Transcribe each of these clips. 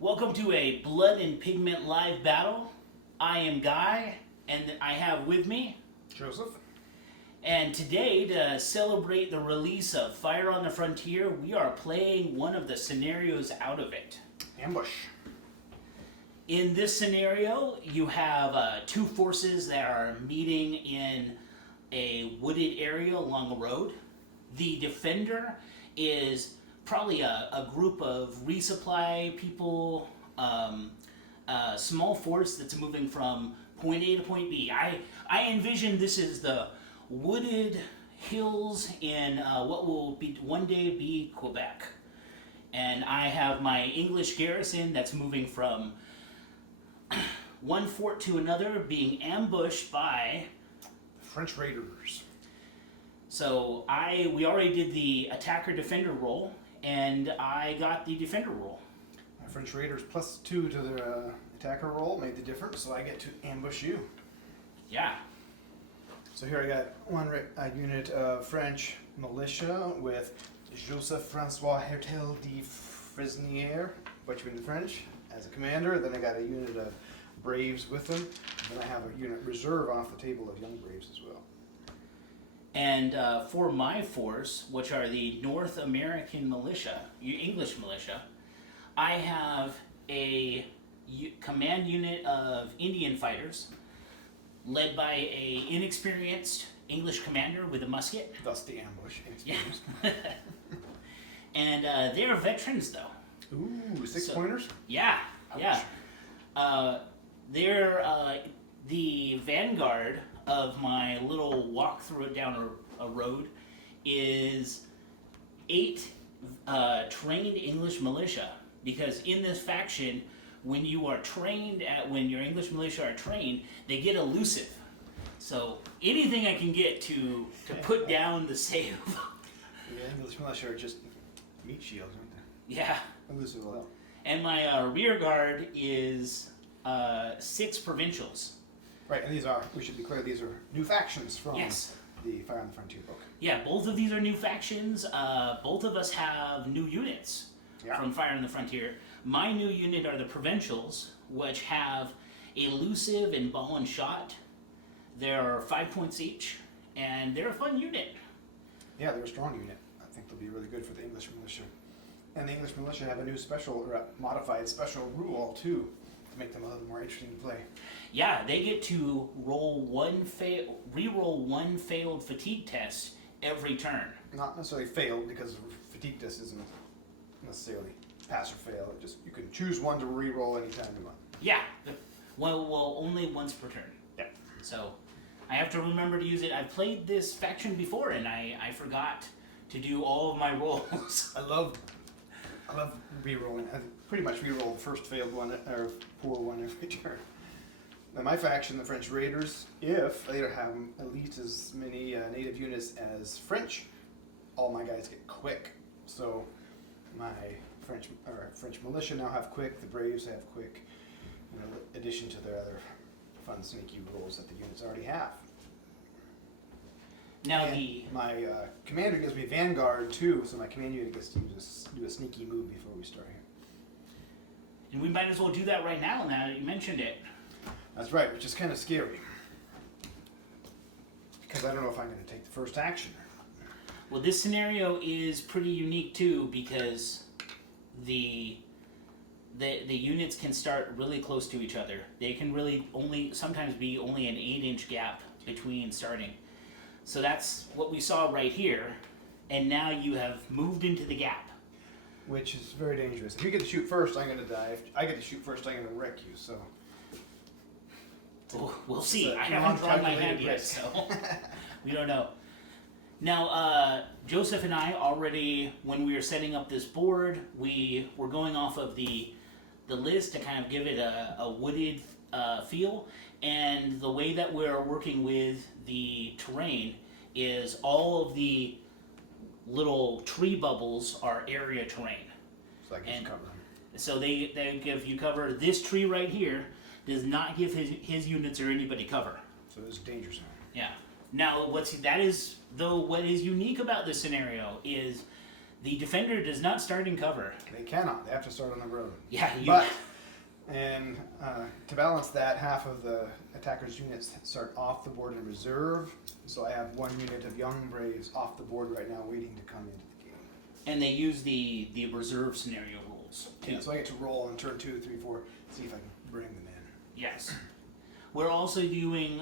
Welcome to a Blood and Pigment live battle. I am Guy, and I have with me, Joseph. and today to celebrate the release of Fire on the Frontier, we are playing one of the scenarios out of it. Ambush. In this scenario, you have two forces that are meeting in a wooded area along a road. The defender is probably a group of resupply people, small force that's moving from point A to point B. I envision this is the wooded hills in what will be one day be Quebec. And I have my English garrison that's moving from one fort to another, being ambushed by. French Raiders. So we already did the attacker defender roll, and I got the defender roll. French Raiders +2 to their attacker roll made the difference, so I get to ambush you. Yeah. So here I got one unit of French militia with Joseph Francois Hertel de Fresnier, between the French, as a commander. Then I got a unit of Braves with them. Then I have a unit reserve off the table of young Braves as well. And for my force, which are the North American militia, English militia, I have a command unit of Indian fighters led by a inexperienced English commander with a musket. Thus the ambush. Yeah. And they're veterans, though. Ooh, 6 pointers? Yeah, Ouch. yeah. They're the vanguard of my little walk through it down a road is 8 trained English militia, because in this faction, when you are trained when your English militia are trained, they get elusive. So anything I can get to put down the save. Yeah, English militia are just meat shields, aren't they? Yeah. Elusive will help. And my rear guard is 6 provincials. Right, and these are, we should be clear, these are new factions from Yes. the Fire on the Frontier book. Yeah, both of these are new factions. Both of us have new units from Fire on the Frontier. My new unit are the Provincials, which have elusive and ball and shot. They're 5 points each, and they're a fun unit. Yeah, they're a strong unit. I think they'll be really good for the English militia. And the English militia have a new special, or a modified special rule, too, to make them a little more interesting to play. Yeah, they get to re-roll one failed fatigue test every turn. Not necessarily failed, because fatigue test isn't necessarily pass or fail. It just, you can choose one to re-roll anytime you want. Yeah, well, only once per turn. Yeah. So I have to remember to use it. I've played this faction before, and I forgot to do all of my rolls. I love re-rolling. I pretty much re-roll the first failed one, or poor one every turn. Now my faction, the French Raiders, if they have at least as many native units as French, all my guys get quick. So my French militia now have quick, the Braves have quick, in addition to their other fun sneaky rolls that the units already have. Now And my commander gives me Vanguard too, so my command unit gets to do a sneaky move before we start here. and we might as well do that right now that you mentioned it. That's right, which is kind of scary. Because I don't know if I'm going to take the first action. Well, this scenario is pretty unique too, because the units can start really close to each other. They can really sometimes be only an 8-inch gap between starting. So that's what we saw right here, and now you have moved into the gap. Which is very dangerous. If you get to shoot first, I'm going to die. If I get to shoot first, I'm going to wreck you, so... We'll see. It's a I haven't drawn my hand non-calculated yet, risk. so we don't know. Now, Joseph and I already, when we were setting up this board, we were going off of the list to kind of give it a wooded feel. And the way that we're working with the terrain is all of the little tree bubbles are area terrain. So I get to cover him. So they give you cover. This tree right here does not give his units or anybody cover. So there's a danger zone. Yeah. Now, what is unique about this scenario is The defender does not start in cover. They cannot. They have to start on the road. Yeah, And to balance that, half of the attacker's units start off the board in reserve. So I have one unit of Young Braves off the board right now waiting to come into the game. and they use the reserve scenario rules too. Yeah, so I get to roll on turn 2, 3, 4, see if I can bring them in. Yes. We're also doing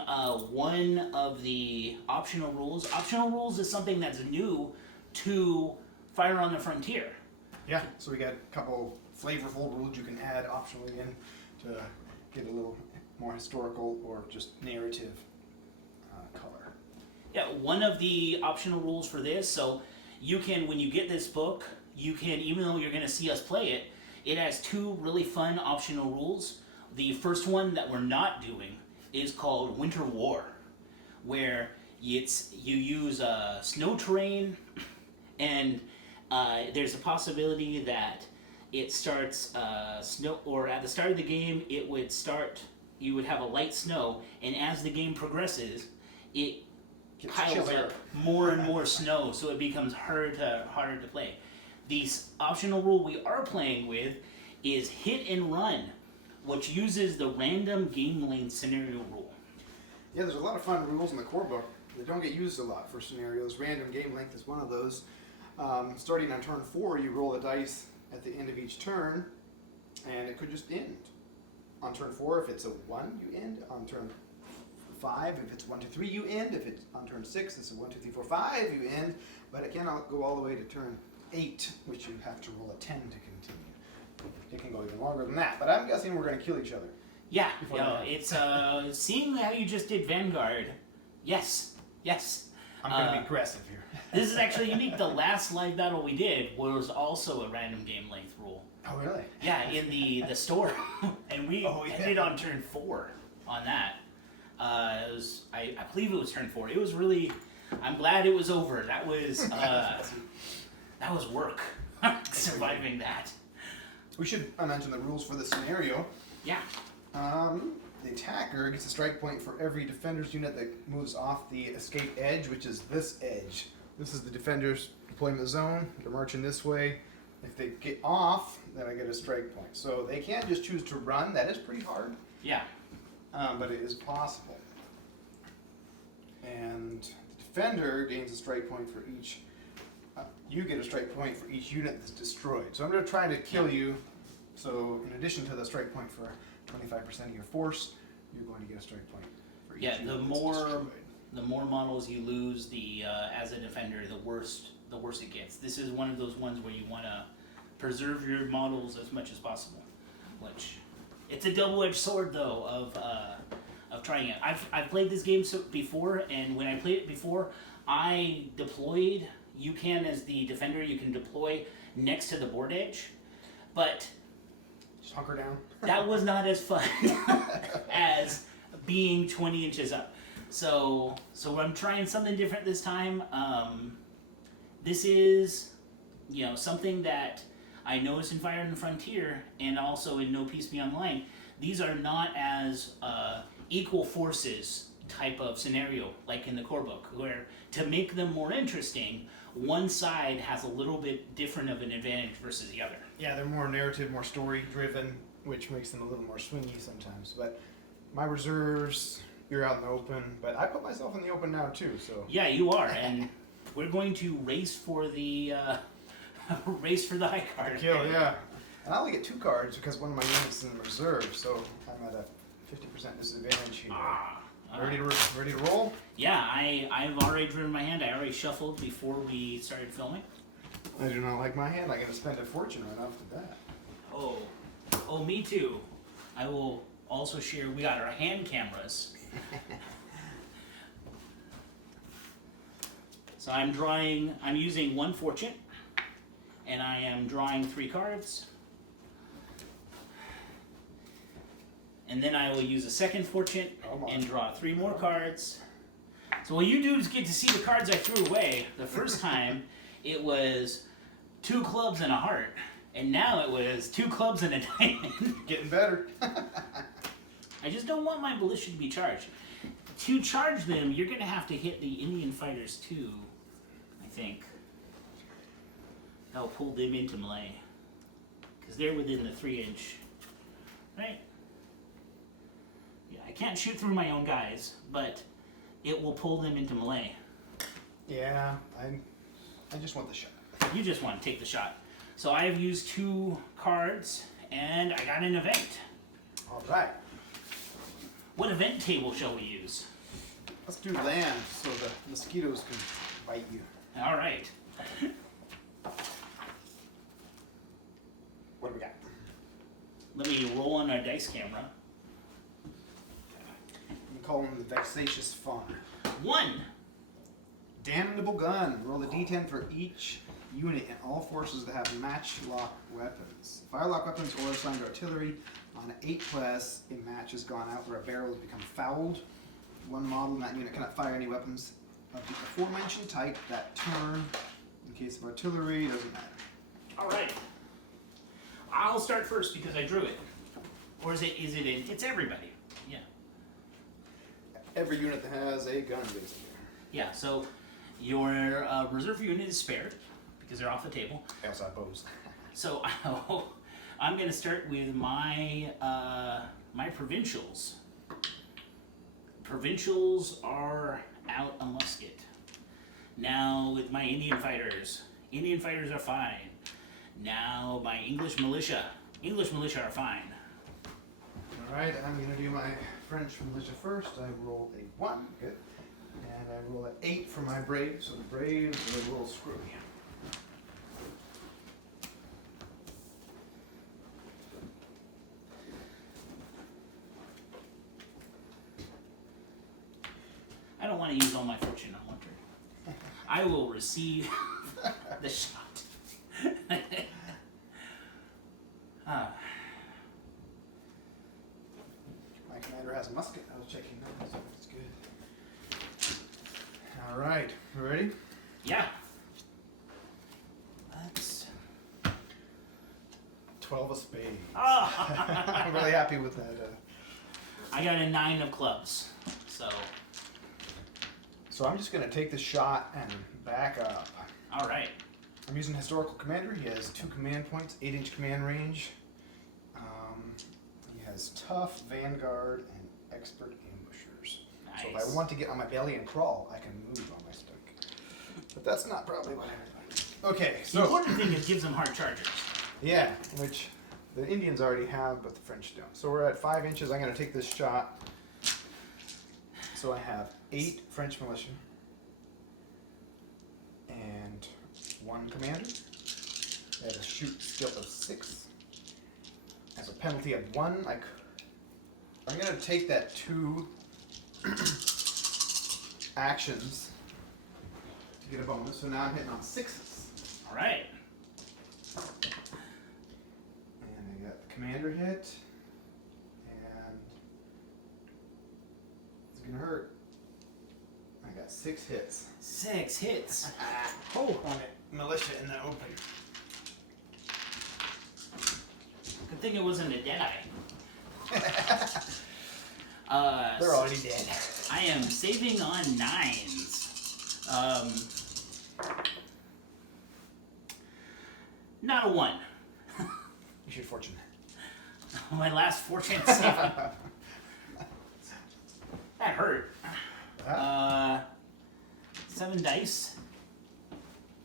one of the optional rules. Optional rules is something that's new to Fire on the Frontier. Yeah, so we got a couple flavorful rules you can add optionally in to get a little more historical or just narrative color. Yeah, one of the optional rules for this, so you can, when you get this book, you can, even though you're going to see us play it, it has two really fun optional rules. The first one that we're not doing is called Winter War, where you use snow terrain, and there's a possibility that it starts snow, or at the start of the game it would start, you would have a light snow, and as the game progresses it piles up more and more snow, so it becomes harder to play. The optional rule we are playing with is Hit and Run, which uses the random game length scenario rule. Yeah, there's a lot of fun rules in the core book that don't get used a lot for scenarios. Random game length is one of those. Starting on turn 4, you roll the dice at the end of each turn, and it could just end. On turn 4, if it's a 1, you end. On turn 5, if it's 1, 2, 3, you end. If it's on turn 6, it's a 1, 2, 3, 4, 5, you end. But it cannot go all the way to turn 8, which you have to roll a 10 to continue. It can go even longer than that, but I'm guessing we're going to kill each other. Yeah, it's seeing how you just did Vanguard. Yes. I'm going to be aggressive here. This is actually unique. The last live battle we did was also a random game length rule. Oh, really? Yeah, in the store, and we ended on turn 4 on that. It was, I believe it was turn 4. It was really. I'm glad it was over. That was that was work. Surviving that. We should mention the rules for the scenario. Yeah. The attacker gets a strike point for every defender's unit that moves off the escape edge, which is this edge. This is the defender's deployment zone. They're marching this way. If they get off, then I get a strike point. So they can't just choose to run. That is pretty hard. Yeah. But it is possible. And the defender gains a strike point for each. You get a strike point for each unit that's destroyed. So I'm going to try to kill you. So in addition to the strike point for 25% of your force, you're going to get a strike point for each unit that's destroyed. The more models you lose, the as a defender, the worse it gets. This is one of those ones where you want to preserve your models as much as possible. Which, it's a double-edged sword though of trying it. I've played this game before, and when I played it before, I deployed. You can, as the defender, you can deploy next to the board edge, but Just hunker down. that was not as fun as being 20 inches up. So I'm trying something different this time. This is, something that I noticed in Fire on the Frontier and also in No Peace Be Online. These are not as equal forces type of scenario like in the core book, where to make them more interesting, one side has a little bit different of an advantage versus the other. Yeah, they're more narrative, more story driven, which makes them a little more swingy sometimes. But my reserves, you're out in the open, but I put myself in the open now too. So Yeah, you are, and we're going to race for the high card. kill, yeah. And I only get 2 cards because one of my units is in reserve, so I'm at a 50% disadvantage here. Ready to roll? Yeah, I've already driven my hand. I already shuffled before we started filming. I do not like my hand. I'm going to spend a fortune right off the bat. Oh, me too. I will also share. We got our hand cameras. So I'm using 1 fortune, and I am drawing 3 cards. And then I will use a second fortune and draw 3 more cards. So what you do is get to see the cards I threw away. The first time, it was 2 clubs and a heart. And now it was 2 clubs and a diamond. Getting better. I just don't want my militia to be charged. To charge them, you're going to have to hit the Indian fighters too, I think. That'll pull them into melee. Because they're within the 3-inch. Right? Yeah, I can't shoot through my own guys, but it will pull them into melee. Yeah, I just want the shot. You just want to take the shot. So I have used 2 cards, and I got an event. All right. What event table shall we use? Let's do land so the mosquitoes can bite you. All right. What do we got? Let me roll on our dice camera. We call them the vexatious fawn. 1. Damnable gun. Roll a d10 for each unit and all forces that have matchlock weapons. Firelock weapons or assigned artillery. On 8+, a match has gone out where a barrel has become fouled. One model in that unit cannot fire any weapons of the aforementioned type that turn. In case of artillery, doesn't matter. All right. I'll start first because I drew it. Or is it it's everybody. Yeah. Every unit that has a gun, basically. Yeah, so your reserve unit is spared because they're off the table. I also have bows. So I'm going to start with my my provincials. Provincials are out a musket. Now with my Indian fighters are fine. Now my English militia are fine. Alright, I'm going to do my French militia first. I roll a 1, good. And I roll an 8 for my Braves, so the Braves are a little screwy. I don't want to use all my fortune on one turn. I will receive the shot. My commander has a musket. I was checking that, so that's good. Alright, ready? Yeah. Let's. 12 of spades. Oh. I'm really happy with that. I got a 9 of clubs. So I'm just going to take the shot and back up. All right. I'm using historical commander. He has 2 command points, 8-inch command range. He has tough, vanguard, and expert ambushers. Nice. So if I want to get on my belly and crawl, I can move on my stick. But that's not probably what I would. Okay, The so important thing is gives them hard chargers. yeah, which the Indians already have, but the French don't. So we're at 5 inches. I'm going to take this shot. So I have 8 French militia and 1 commander. They have a shoot skill of 6. As a penalty of 1, I'm going to take that 2 actions to get a bonus. So now I'm hitting on 6s. All right. And I got the commander hit. And it's going to hurt. I got 6 hits. 6 hits. Oh, on it. Militia in the open. Good thing it wasn't a dead eye. They're already dead. I am saving on 9s. Not a 1. You should fortune. My last fortune saving. That hurt. 7 dice.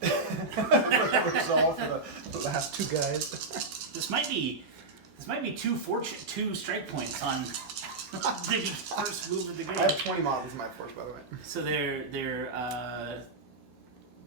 Resolve for the last 2 guys. This might be 2 strike points on the first move of the game. I have 20 models in my force, by the way. So their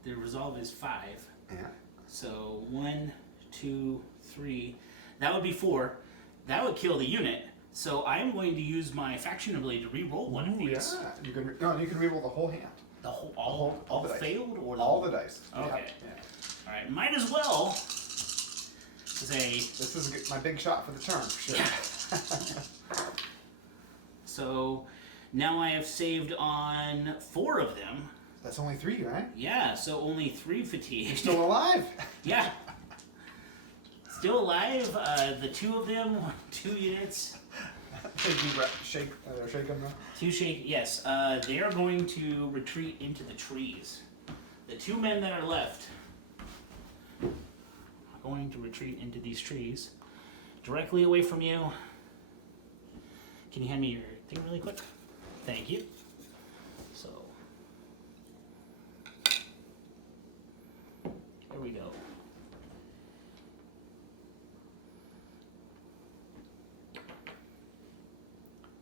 resolve is 5. Yeah. So 1, 2, 3. That would be 4. That would kill the unit. So I'm going to use my faction ability to re-roll one of these. Yeah. You can reroll the whole hand. The whole all the dice. failed or All the dice. Okay. Yeah. All right. Might as well. This is my big shot for the turn, for sure. So now I have saved on 4 of them. That's only 3, right? Yeah. So only 3 fatigue. You're still alive. Yeah. Still alive. The 2 of them, 2 units. Shake them now. 2 shake. Yes. They are going to retreat into the trees. The 2 men that are left going to retreat into these trees, directly away from you. Can you hand me your thing really quick? Thank you. So, here we go.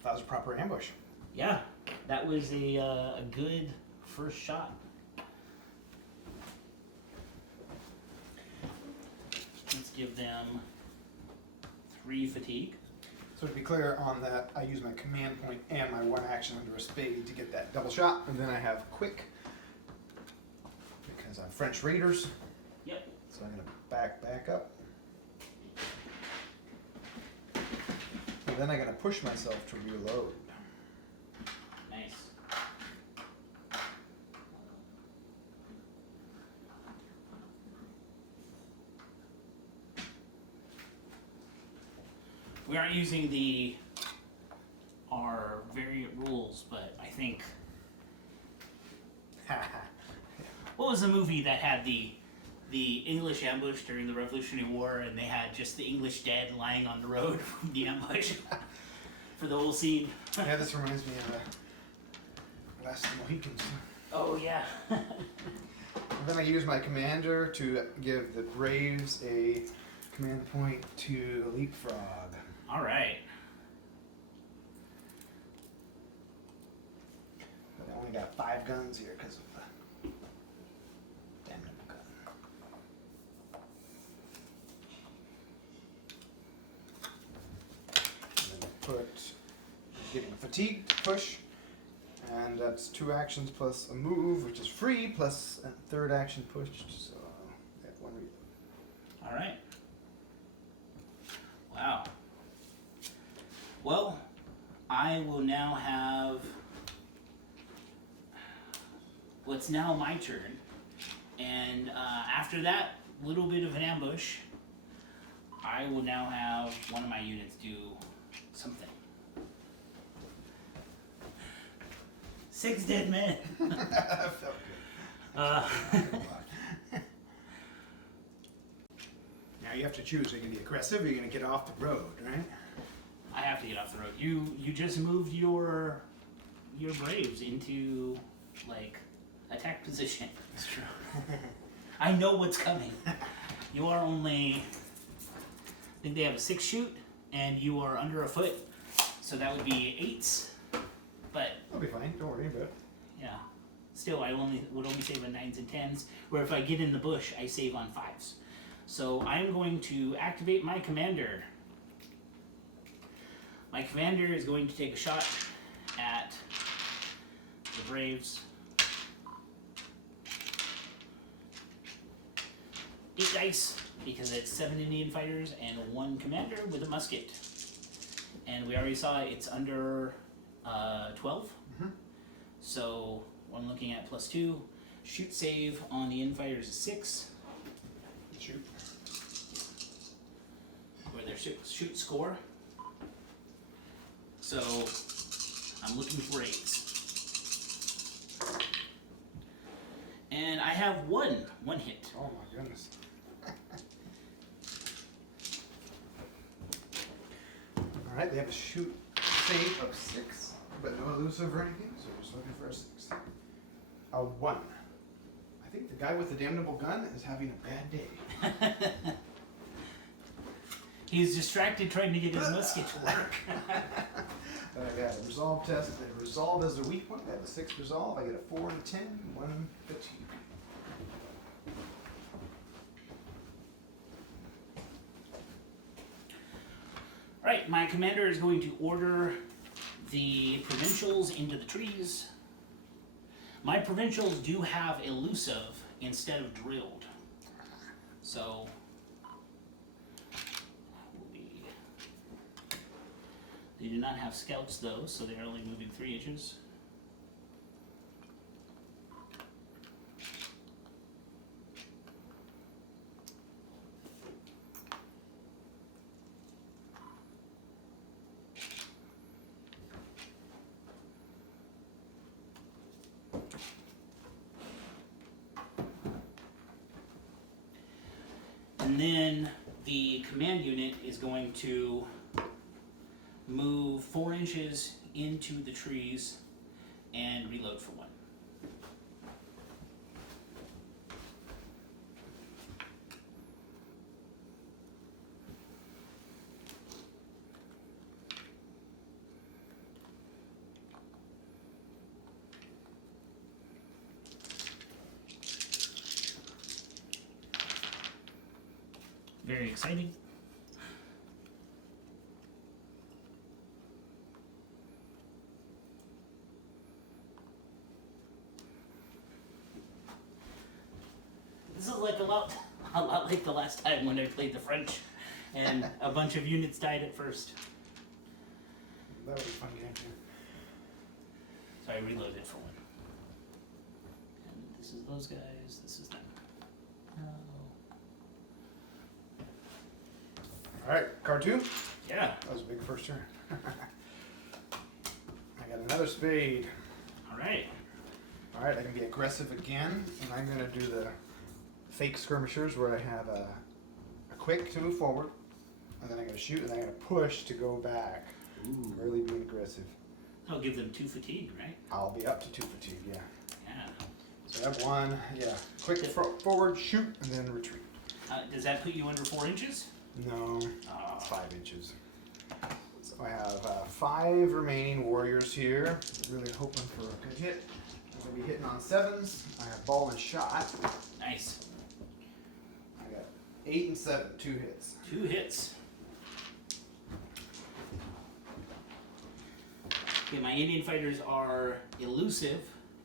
That was a proper ambush. Yeah, that was a good first shot. Let's give them 3 fatigue. So to be clear on that, I use my command point and my one action under a spade to get that double shot, and then I have quick because I'm French Raiders. Yep. So I'm gonna back up. And then I'm gonna push myself to reload. Nice. We aren't using our variant rules, but I think what was the movie that had the English ambush during the Revolutionary War, and they had just the English dead lying on the road from the ambush for the whole scene? Yeah, this reminds me of Last of the Mohicans. Oh yeah. And then I use my commander to give the Braves a command point to leapfrog. All right. But I only got 5 guns here because of the damnable gun. And then I put getting fatigue to push, and that's 2 actions plus a move, which is free, plus a 3rd action pushed. So I have 1 reload. All right. Wow. Well, I will now have what's now my turn, and after that little bit of an ambush, I will now have one of my units do something. 6 dead men. That felt good. Now you have to choose. Are you going to be aggressive or are you going to get off the road, right? I have to get off the road. You just moved your Braves into like attack position. That's true. I know what's coming. You are only, I think they have a 6 shoot, and you are under a foot, so that would be 8s. But I'll be fine. Don't worry about it. yeah, still I would only save on 9s and 10s. Where if I get in the bush, I save on 5s. So I'm going to activate my commander. My commander is going to take a shot at the Braves. 8 dice, because it's 7 Indian fighters and 1 commander with a musket. And we already saw it's under 12. Mhm. So I'm looking at +2. Shoot save on the Indian fighters is 6. Shoot. Or their shoot score. So I'm looking for 8s. And I have one hit. Oh my goodness. Alright, they have a shoot save of 6, but no elusive or anything, so we're just looking for a 6. A 1. I think the guy with the damnable gun is having a bad day. He's distracted trying to get his musket to work. I got a resolve test. The resolve is a weak point. I have a 6 resolve. I get a 4 and a 10, 1 fatigue. Alright, my commander is going to order the provincials into the trees. My provincials do have elusive instead of drilled. So they do not have scouts though, so they're only moving 3 inches. And And then the command unit is going to move 4 inches into the trees and reload for 1. Very exciting. This is like a lot like the last time when I played the French, and a bunch of units died at first. That was a fun game too. So I reloaded for 1. And this is those guys. This is them. Oh. All right, card 2. Yeah. That was a big first turn. I got another spade. All right. All right, I can be aggressive again, and I'm gonna do the fake skirmishers where I have a quick to move forward, and then I'm gonna shoot, and then I'm gonna push to go back. Ooh. Really being aggressive. I'll give them 2 fatigue, right? I'll be up to 2 fatigue, yeah. Yeah. So I have 1, yeah. Quick forward, shoot, and then retreat. Does that put you under 4 inches? No, Oh. it's 5 inches. So I have 5 remaining warriors here. Really hoping for a good hit. I'm gonna be hitting on 7s. I have ball and shot. Nice. I got 8 and 7, 2 hits. 2 hits. Okay, my Indian fighters are elusive,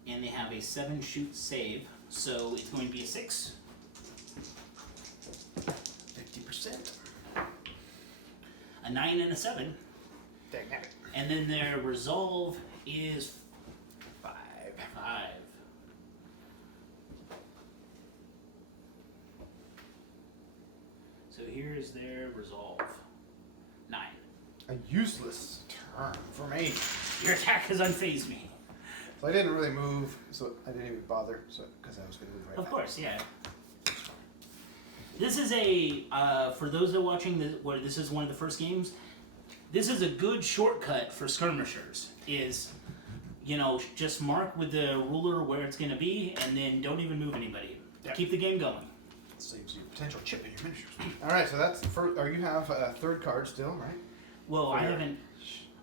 and they have a 7 shoot save, so it's going to be a 6. 50%. A 9 and a 7. Dynamic. And then their resolve is 5. 5. So here's their resolve. 9. A useless turn for me. Your attack has unfazed me. So I didn't really move, so I didn't even bother, so because I was going to move right Of back. course, yeah. This is a, for those that are watching, where this is one of the first games, this is a good shortcut for skirmishers, is, you know, just mark with the ruler where it's going to be, and then don't even move anybody. Yeah. Keep the game going. Saves you potential chip in your miniatures. All right, so that's the first. Or you have a 3rd card still, right? Well, I For your- haven't,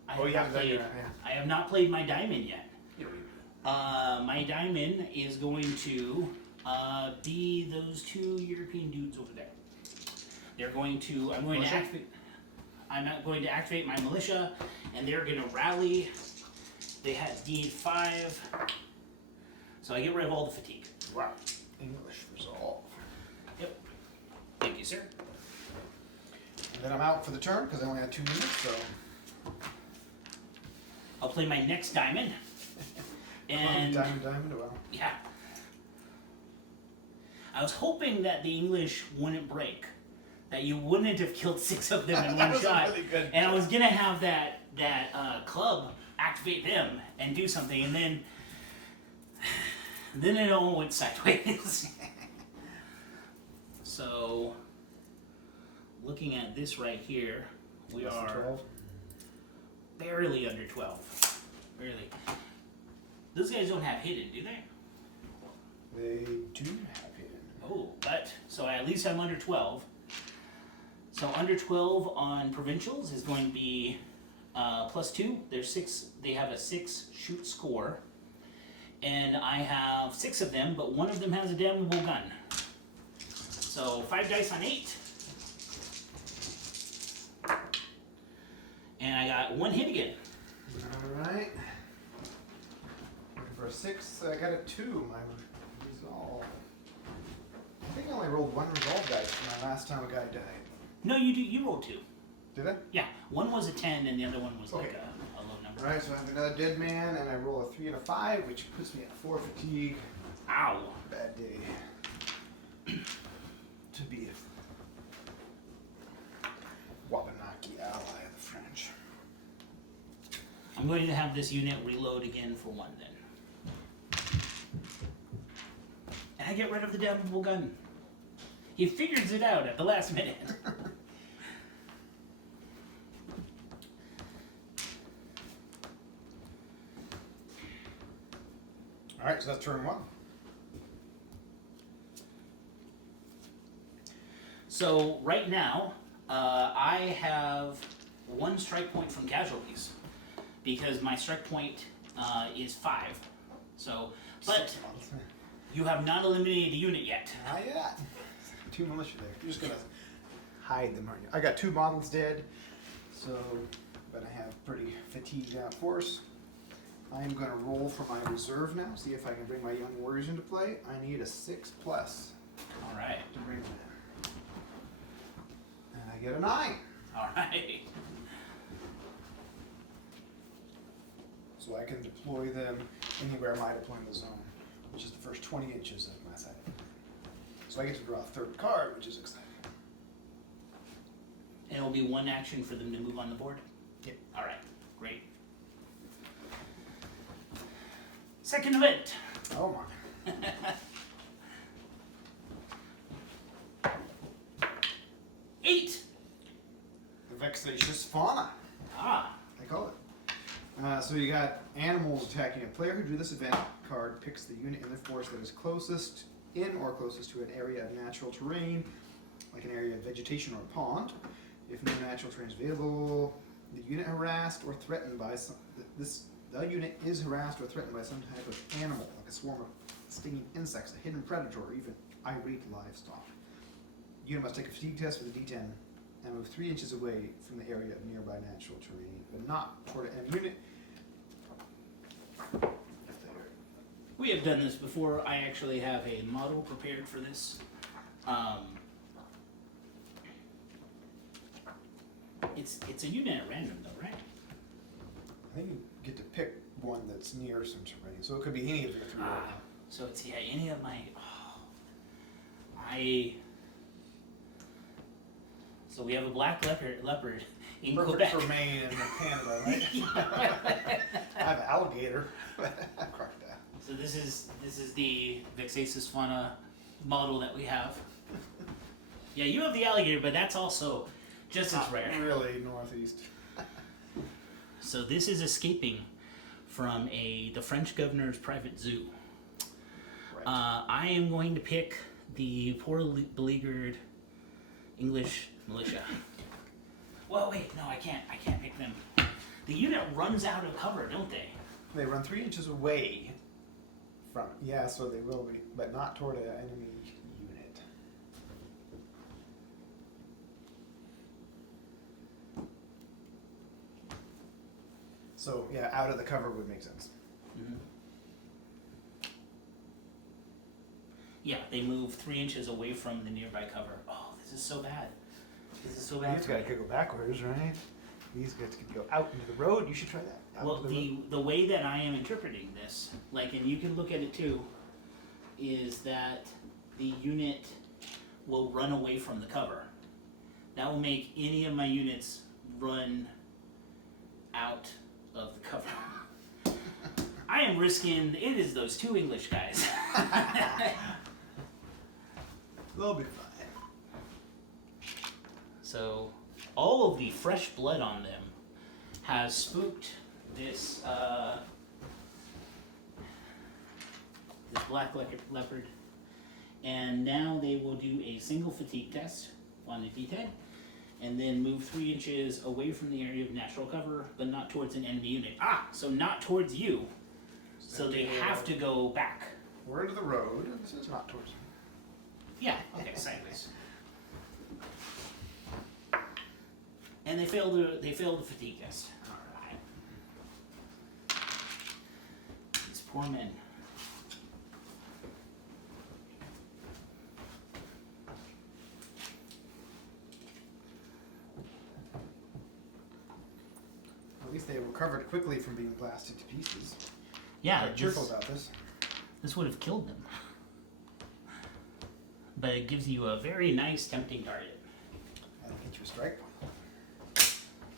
I Oh, have you not haven't done played, your, yeah. I have not played my diamond yet. You don't need it. My diamond is going to be those 2 European dudes over there. They're going to. I'm going to Militia? activate. I'm not going to activate my militia, and they're going to rally. They need 5, so I get rid of all the fatigue. Wow. English resolve. Yep. Thank you, sir. And then I'm out for the turn because I only had 2 units, so. I'll play my next diamond. And Diamond, well. yeah, I was hoping that the English wouldn't break. That you wouldn't have killed 6 of them in That one was a shot, really good and I was gonna have that club activate them and do something, and then it all went sideways. So, looking at this right here, we Less than are 12. barely under 12. Barely. Those guys don't have hidden, do they? They do have hidden. Oh, but so at least I'm under 12. So under 12 on provincials is going to be +2. There's 6. They have a 6 shoot score, and I have 6 of them, but one of them has a damnable gun. So 5 dice on 8, and I got 1 hit again. Alright. Looking for a 6. I got a 2. My resolve. I think I only rolled 1 resolve dice from my last time a guy died. No, you do. You rolled 2. Did I? Yeah, one was a 10, and the other one was like Okay. a low number. Alright, so I have another dead man, and I roll a 3 and a 5, which puts me at 4 fatigue. Ow. Bad day. To be a Wabanaki ally of the French. I'm going to have this unit reload again for 1 then. And I get rid of the damnable gun. He figures it out at the last minute. All right, so that's turn one. So right now, I have 1 strike point from casualties because my strike point is 5. So, but 6 months. you have not eliminated a unit yet. Not yet. 2 militia there. You're just gonna hide them, aren't you? I got 2 models dead, so but I have pretty fatigued out force. I'm gonna roll for my reserve now. See if I can bring my young warriors into play. I need a 6+ All right. to bring them in, and I get a 9. All right. So I can deploy them anywhere in my deployment zone, which is the first 20 inches of my side. So I get to draw a 3rd card, which is exciting. And it will be 1 action for them to move on the board? Yep. All right, great. Second event. Oh my. 8. The vexatious fauna, Ah, I call it. So you got animals attacking a player who drew this event card picks the unit in the force that is closest in or closest to an area of natural terrain, like an area of vegetation or a pond. If no natural terrain is available, the unit harassed or threatened by the unit is harassed or threatened by some type of animal, like a swarm of stinging insects, a hidden predator, or even irate livestock. The unit must take a fatigue test with a D10 and move 3 inches away from the area of nearby natural terrain, but not toward an enemy unit. we have done this before. I actually have a model prepared for this. It's a unit at random though, right? I think you get to pick one that's near some terrain, so it could be any of your 3. So it's any of my. So we have a black leopard in Perfect Quebec. for Maine and Canada, right? I have an alligator, crocodile. So this is the Vexasis fauna model that we have. Yeah, you have the alligator, but that's also just as rare. Really northeast. So this is escaping from the French governor's private zoo. Right. I am going to pick the poor beleaguered English militia. Well, wait, no, I can't pick them. The unit runs out of cover, don't they? They run 3 inches away from it. Yeah, so they will be, but not toward an enemy unit. So yeah, out of the cover would make sense. Mm-hmm. Yeah, they move 3 inches away from the nearby cover. Oh, this is so bad. This is so bad. These guys could go backwards, right? These guys could go out into the road. You should try that. Out Well, into the road. the way that I am interpreting this, like, and you can look at it too, is that the unit will run away from the cover. That will make any of my units run out of the cover. I am risking, it is those 2 English guys. They'll be fine. So, all of the fresh blood on them has spooked this this black leopard, and now they will do a single fatigue test on the D10, and then move 3 inches away from the area of natural cover, but not towards an enemy unit. So not towards you. So they have to go back. We're into the road. This is not towards. Yeah. Okay. Sideways. And they failed the fatigue test. All right. These poor men. At least they recovered quickly from being blasted to pieces. Yeah. Quite cheerful about this. This would have killed them. But it gives you a very nice, tempting target. That'll get you a strike point.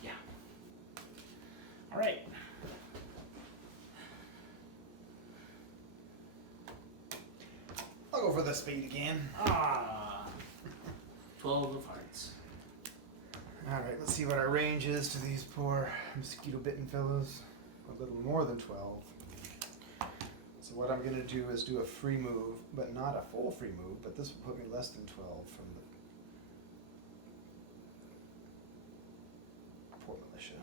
Yeah. All right. I'll go for the speed again. Ah. 12 of hearts. Alright, let's see what our range is to these poor mosquito-bitten fellows. A little more than 12. So what I'm going to do is do a free move, but not a full free move, but this will put me less than 12 from the poor militia.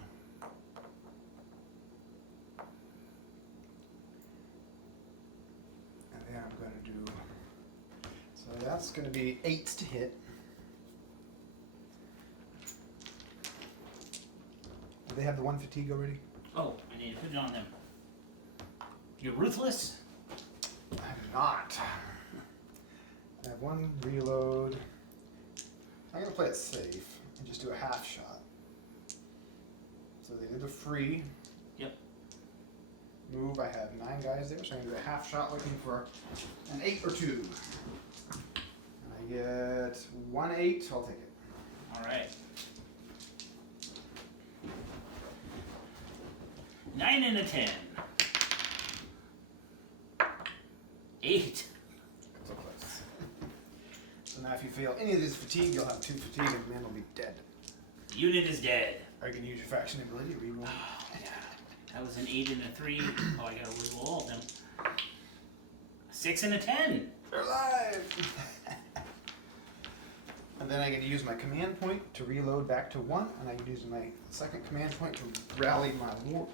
And then I'm going to do, so that's going to be 8s to hit. Do they have the 1 fatigue already? Oh, I need to put it on them. You're ruthless? I'm not. I have 1 reload. I'm going to play it safe and just do a half shot. So they did a free. Yep. Move, I have 9 guys there, so I'm going to do a half shot looking for an 8 or 2. I get 1 8, I'll take it. Alright. 9 and a 10. 8. So close. So now if you fail any of this fatigue, you'll have 2 fatigue and the man will be dead. The unit is dead. Are you going to use your faction ability to reroll? Oh, yeah. That was an 8 and a 3. Oh, I gotta reroll all of them. 6 and a 10. They're alive! And then I get to use my command point to reload back to 1, and I can use my second command point to rally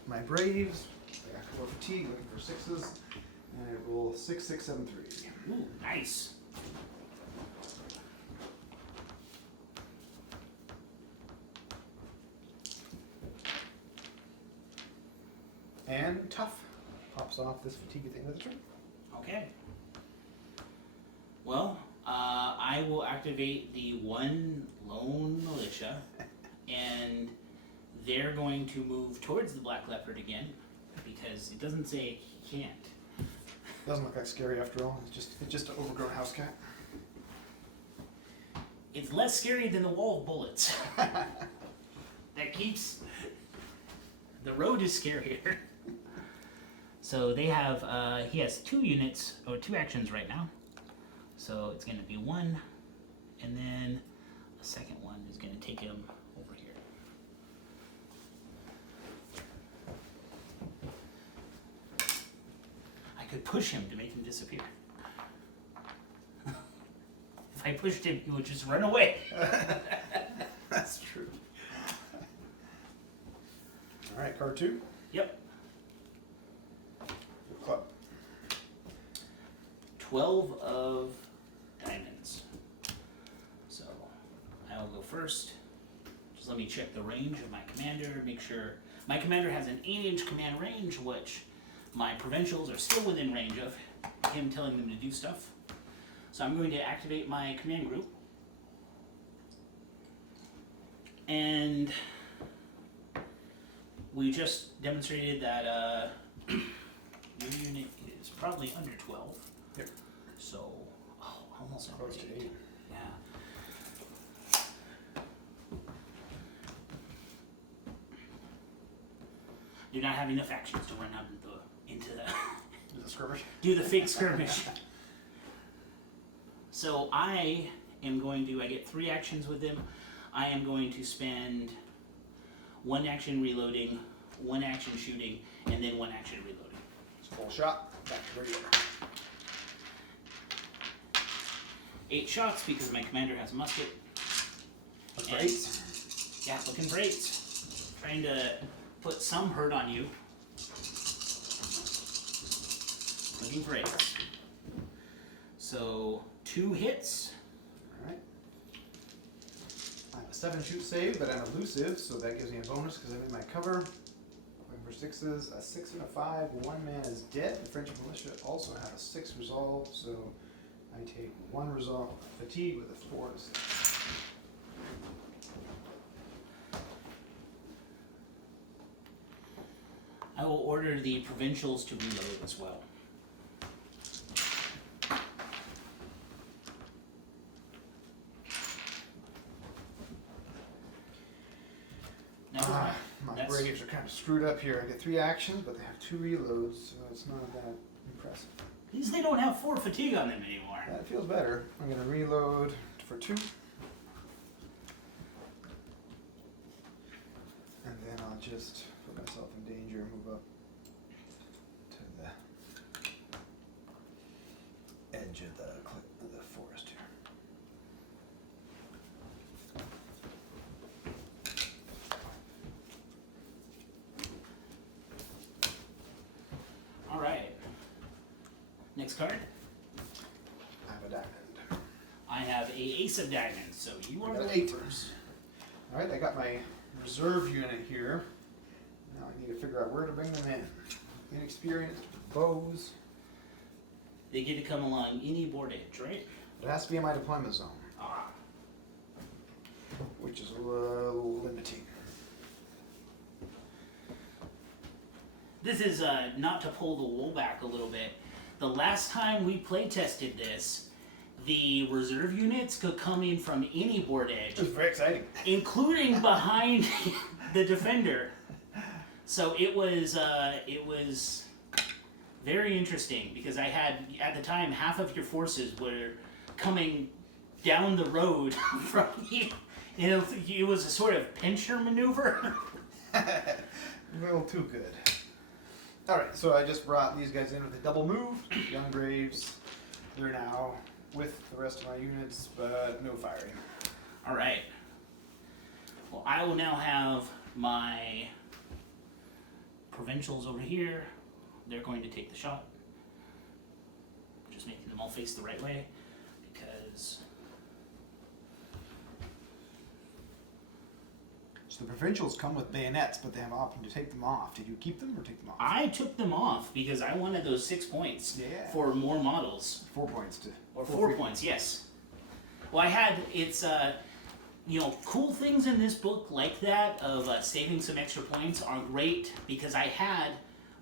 my braves. I got 4 fatigue, looking for 6s, and I roll 6, 6, 7, 3. Ooh, nice. And tough. Pops off this fatigue at the end of the turn. Okay. Well, I will activate the 1 lone militia, and they're going to move towards the black leopard again, because it doesn't say he can't. Doesn't look like scary after all. It's just an overgrown house cat. It's less scary than the wall of bullets. That keeps... The road is scarier. So they have, he has 2 units, or 2 actions right now. So it's going to be 1, and then the second one is going to take him over here. I could push him to make him disappear. If I pushed him, he would just run away. That's true. Alright, card 2. Yep. Club. 12 of diamonds. So I will go first. Just let me check the range of my commander, make sure my commander has an 8-inch command range, which my provincials are still within range of him telling them to do stuff. So I'm going to activate my command group. And we just demonstrated that your unit is probably under 12. Yep. So, almost Close to 8. Yeah. Do not have enough actions to run out into the Do the skirmish. do the fake skirmish. So I get 3 actions with them. I am going to spend 1 action reloading, 1 action shooting, and then 1 action reloading. It's full shot. Back to regular. 8 shots because my commander has a musket. Look for And- 8s. Yeah, looking for 8s. Trying to put some hurt on you. Looking for 8s. So 2 hits. Alright. I have a 7 shoot save, but I'm elusive, so that gives me a bonus because I'm in my cover. Looking for 6s, a 6 and a 5. 1 man is dead. The French militia also have a 6 resolve, so I take 1 resolve fatigue with a 4 to 6. I will order the provincials to reload as well. Now, My that's- braves are kind of screwed up here. I get 3 actions, but they have 2 reloads, so it's not that impressive. at least they don't have 4 fatigue on them anymore. That feels better. I'm going to reload for 2. not just put myself in danger and move up to the edge of the forest here. All right. Next card. I have a diamond. I have a ace of diamonds, so you are got an going 8. first. All right, I got my reserve unit here. Now I need to figure out where to bring them in. Inexperienced bows. They get to come along any board edge, right? It has to be in my deployment zone, Ah. which is a little limiting. This is not to pull the wool back a little bit. The last time we play tested this, the reserve units could come in from any board edge, It was very exciting. including behind the defender. So it was very interesting because I had at the time half of your forces were coming down the road from you. It was a sort of pincher maneuver. A little too good. All right, so I just brought these guys in with a double move. Young Braves, they're now with the rest of my units, but no firing. All right. Well, I will now have my provincials over here. They're going to take the shot. Just making them all face the right way because So the provincials come with bayonets, but they have an option to take them off. Did you keep them or take them off? I took them off because I wanted those 6 points Yeah. for more models. 4 points to. Or 4 points, yes. Well, it's cool things in this book like that of saving some extra points are great because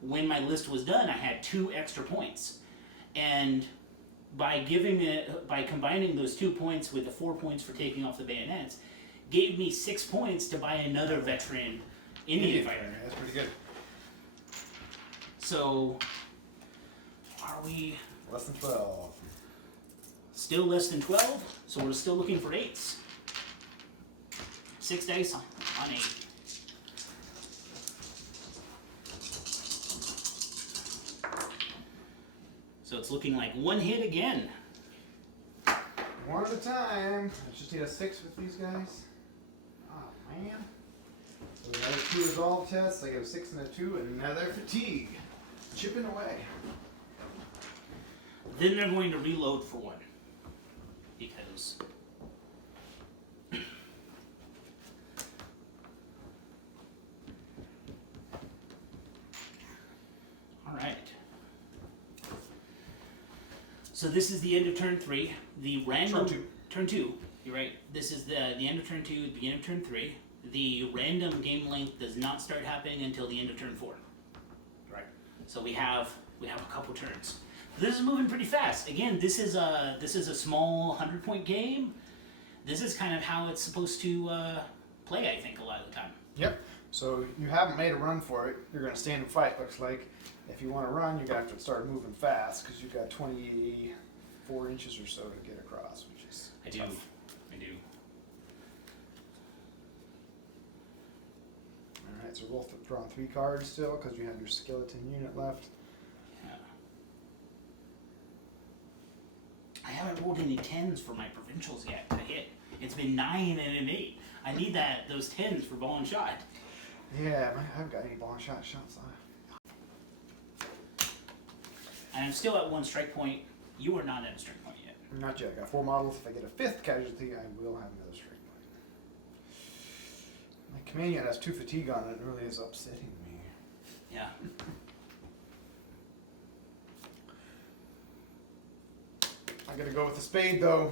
when my list was done, I had 2 extra points. And by combining those 2 points with the 4 points for taking off the bayonets, gave me 6 points to buy another veteran Indian fighter. That's pretty good. So, are we Less than 12. still less than 12? So we're still looking for 8s. 6 dice on 8. So it's looking like 1 hit again. One at a time. I just need a 6 with these guys. Oh, man. So another 2 resolve tests. I get a 6 and a 2, and another fatigue. Chipping away. Then they're going to reload for 1. Because... Alright. So this is the end of turn 3. The random... Turn 2. Turn 2. You're right. This is the end of turn 2, the beginning of turn 3. The random game length does not start happening until the end of turn 4. Right. So we have a couple turns. This is moving pretty fast. Again, this is a small 100-point game. This is kind of how it's supposed to play, I think, a lot of the time. Yep. So you haven't made a run for it. You're going to stand and fight, looks like. If you want to run, you're going to have to start moving fast because you've got 24 inches or so to get across, which is I do. tough. All right, so we'll draw 3 cards still because you have your skeleton unit left. Yeah. I haven't rolled any 10s for my provincials yet to hit. It's been 9 and an 8. I need those 10s for ball and shot. Yeah, I haven't got any ball and shots left. And I'm still at 1 strike point. You are not at a strike point yet. Not yet. I got 4 models. If I get a 5th casualty, I will have another strike point. My command unit has 2 fatigue on it. It really is upsetting me. Yeah. I'm gonna go with the spade though.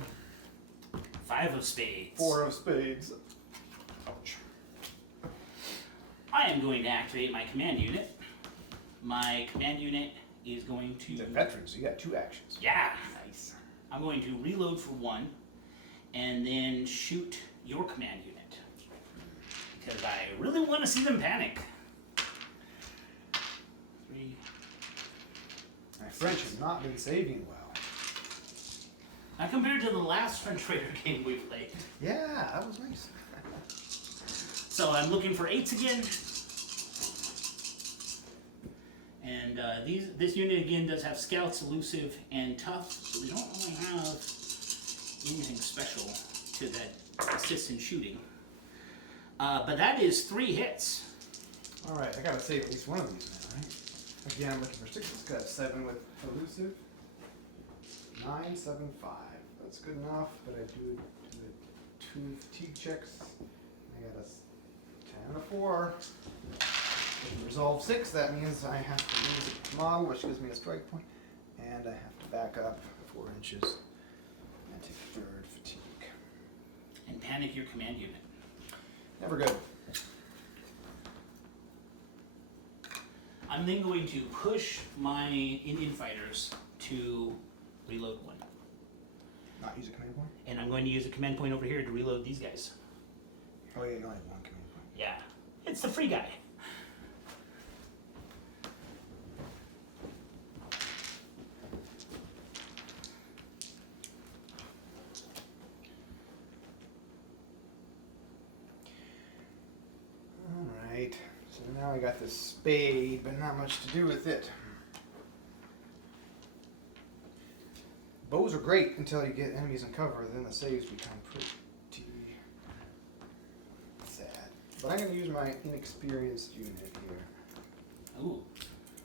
5 of spades. 4 of spades. Ouch. I am going to activate my command unit. My command unit is going to... The veteran, so you got 2 actions. Yeah. Nice. I'm going to reload for 1 and then shoot your command unit. Because I really want to see them panic. 3. My French has not been saving well. Now compared to the last French Raider game we played. Yeah, that was nice. So I'm looking for 8s again. And this unit again does have scouts, elusive, and tough. So we don't really have anything special to that assists in shooting. But that is 3 hits. Alright, I gotta save at least one of these now, right? Again, I'm looking for 6. It's got 7 with elusive. 9, 7, 5. That's good enough, but I do the 2 fatigue checks. I got a 10 and a 4. If you resolve 6, that means I have to use a model, which gives me a strike point, and I have to back up 4 inches and take 3rd fatigue. And panic your command unit. Never good. I'm then going to push my Indian fighters to reload 1. Not use a command point? And I'm going to use a command point over here to reload these guys. Oh yeah, you only have 1 command point. Yeah, it's the free guy. Alright, so now I got this spade, but not much to do with it. Bows are great until you get enemies in cover, then the saves become pretty sad. But I'm going to use my inexperienced unit here. Ooh.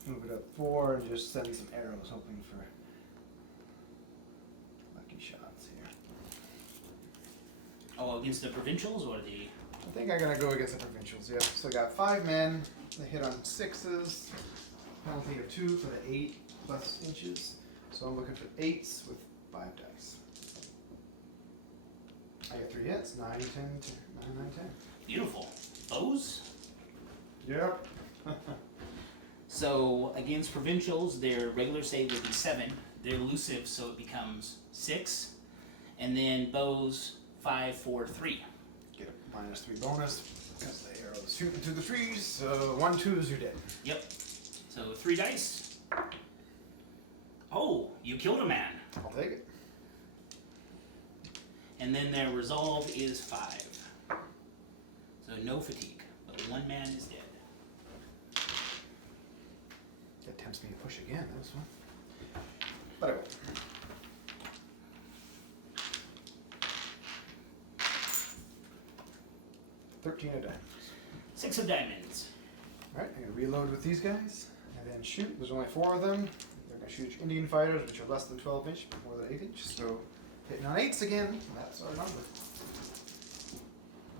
Move it up 4 and just send some arrows, hoping for lucky shots here. Oh, against the provincials or the... I think I'm going to go against the provincials, yeah. So I got 5 men, they hit on 6s, penalty of 2 for the 8 plus inches. So I'm looking for 8s with 5 dice. I got 3 hits, 9, 10, 9, 9, 10. Beautiful. Bows? Yep. So against provincials, their regular save would be 7. They're elusive, so it becomes 6. And then bows, 5, 4, 3. Get a -3 bonus because the arrows shoot into the trees. So 1, 2s, you're dead. Yep. So 3 dice. Oh, you killed a man. I'll take it. And then their resolve is 5. So no fatigue, but 1 man is dead. That tempts me to push again. That was fun. But I won't. $13 of diamonds. 6 of diamonds. Alright, I'm going to reload with these guys, and then shoot. There's only 4 of them. They're going to shoot Indian fighters, which are less than 12 inch, but more than 8 inch. So, hitting on 8s again. That's our number.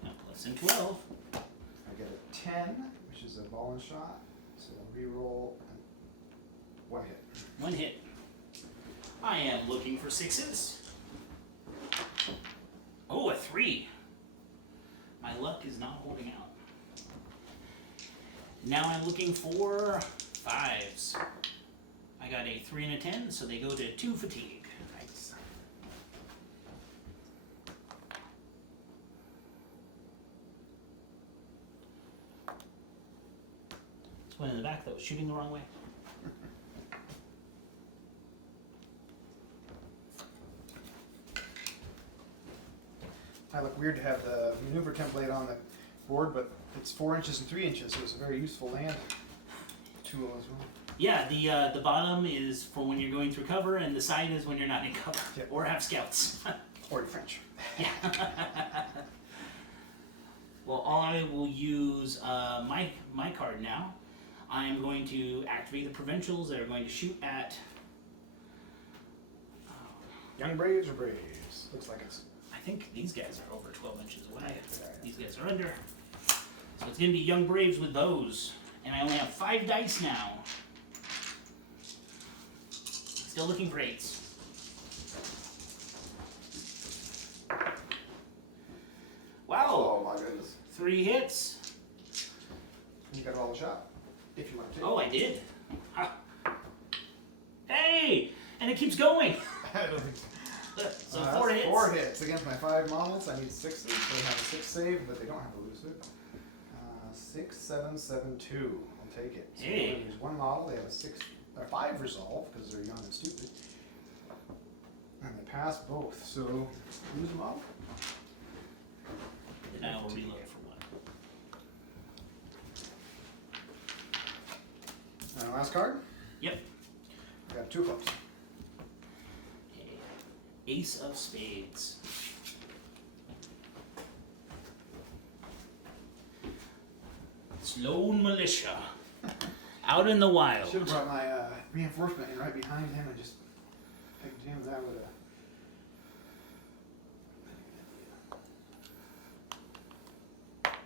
Now plus in 12. I get a 10, which is a ball and shot. So, reroll and 1 hit. 1 hit. I am looking for 6s. Oh, a 3. My luck is not holding out. Now I'm looking for 5s. I got a 3 and a 10, so they go to 2 fatigue. Nice. This one in the back that was shooting the wrong way. I look weird to have the maneuver template on the board, but it's 4 inches and 3 inches, so it's a very useful land tool as well. Yeah, the bottom is for when you're going through cover, and the side is when you're not in cover Yep. or have scouts. Or in French. Yeah. Well, I will use my card now. I am going to activate the provincials that are going to shoot at. Young Braves or Braves? Looks like it's. I think these guys are over 12 inches away. Yeah. These guys are under. So it's going to be Young Braves with those. And I only have 5 dice now. Still looking for 8s. Wow, Oh my goodness. 3 hits. You got all the shot. If you want to take Oh, I did. Ha. Hey, and it keeps going. I don't think so. So 4 hits. 4 hits against my 5 models. I need 6s. They have a 6 save, but they don't have elusive. 6, 7, 7, 2. I'll take it. So Hey. I'm gonna use 1 model. They have a 6 or 5 resolve because they're young and stupid. And they pass both. So lose a model. Then I will reload for 1. Now Last card. Yep. I got 2 clubs. Okay. Ace of spades. Lone militia. Out in the wild. Should have brought my reinforcement in right behind him and just picked him. That would have.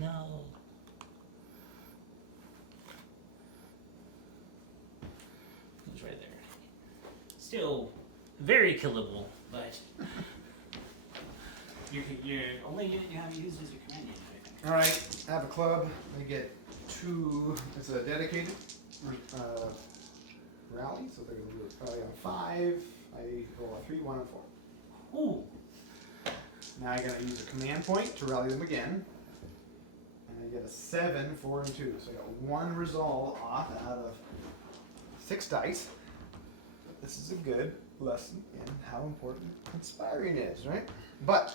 No. He's right there. Still very killable, but your only unit you have used is your command unit, I think. All right, I have a club. I get 2. It's a dedicated rally, so they're going to do it probably on 5. I roll a 3, 1, and 4. Ooh. Now I got to use a command point to rally them again. And I get a 7, 4, and 2. So I got 1 resolve off out of 6 dice. But this is a good lesson in how important conspiring is, right? But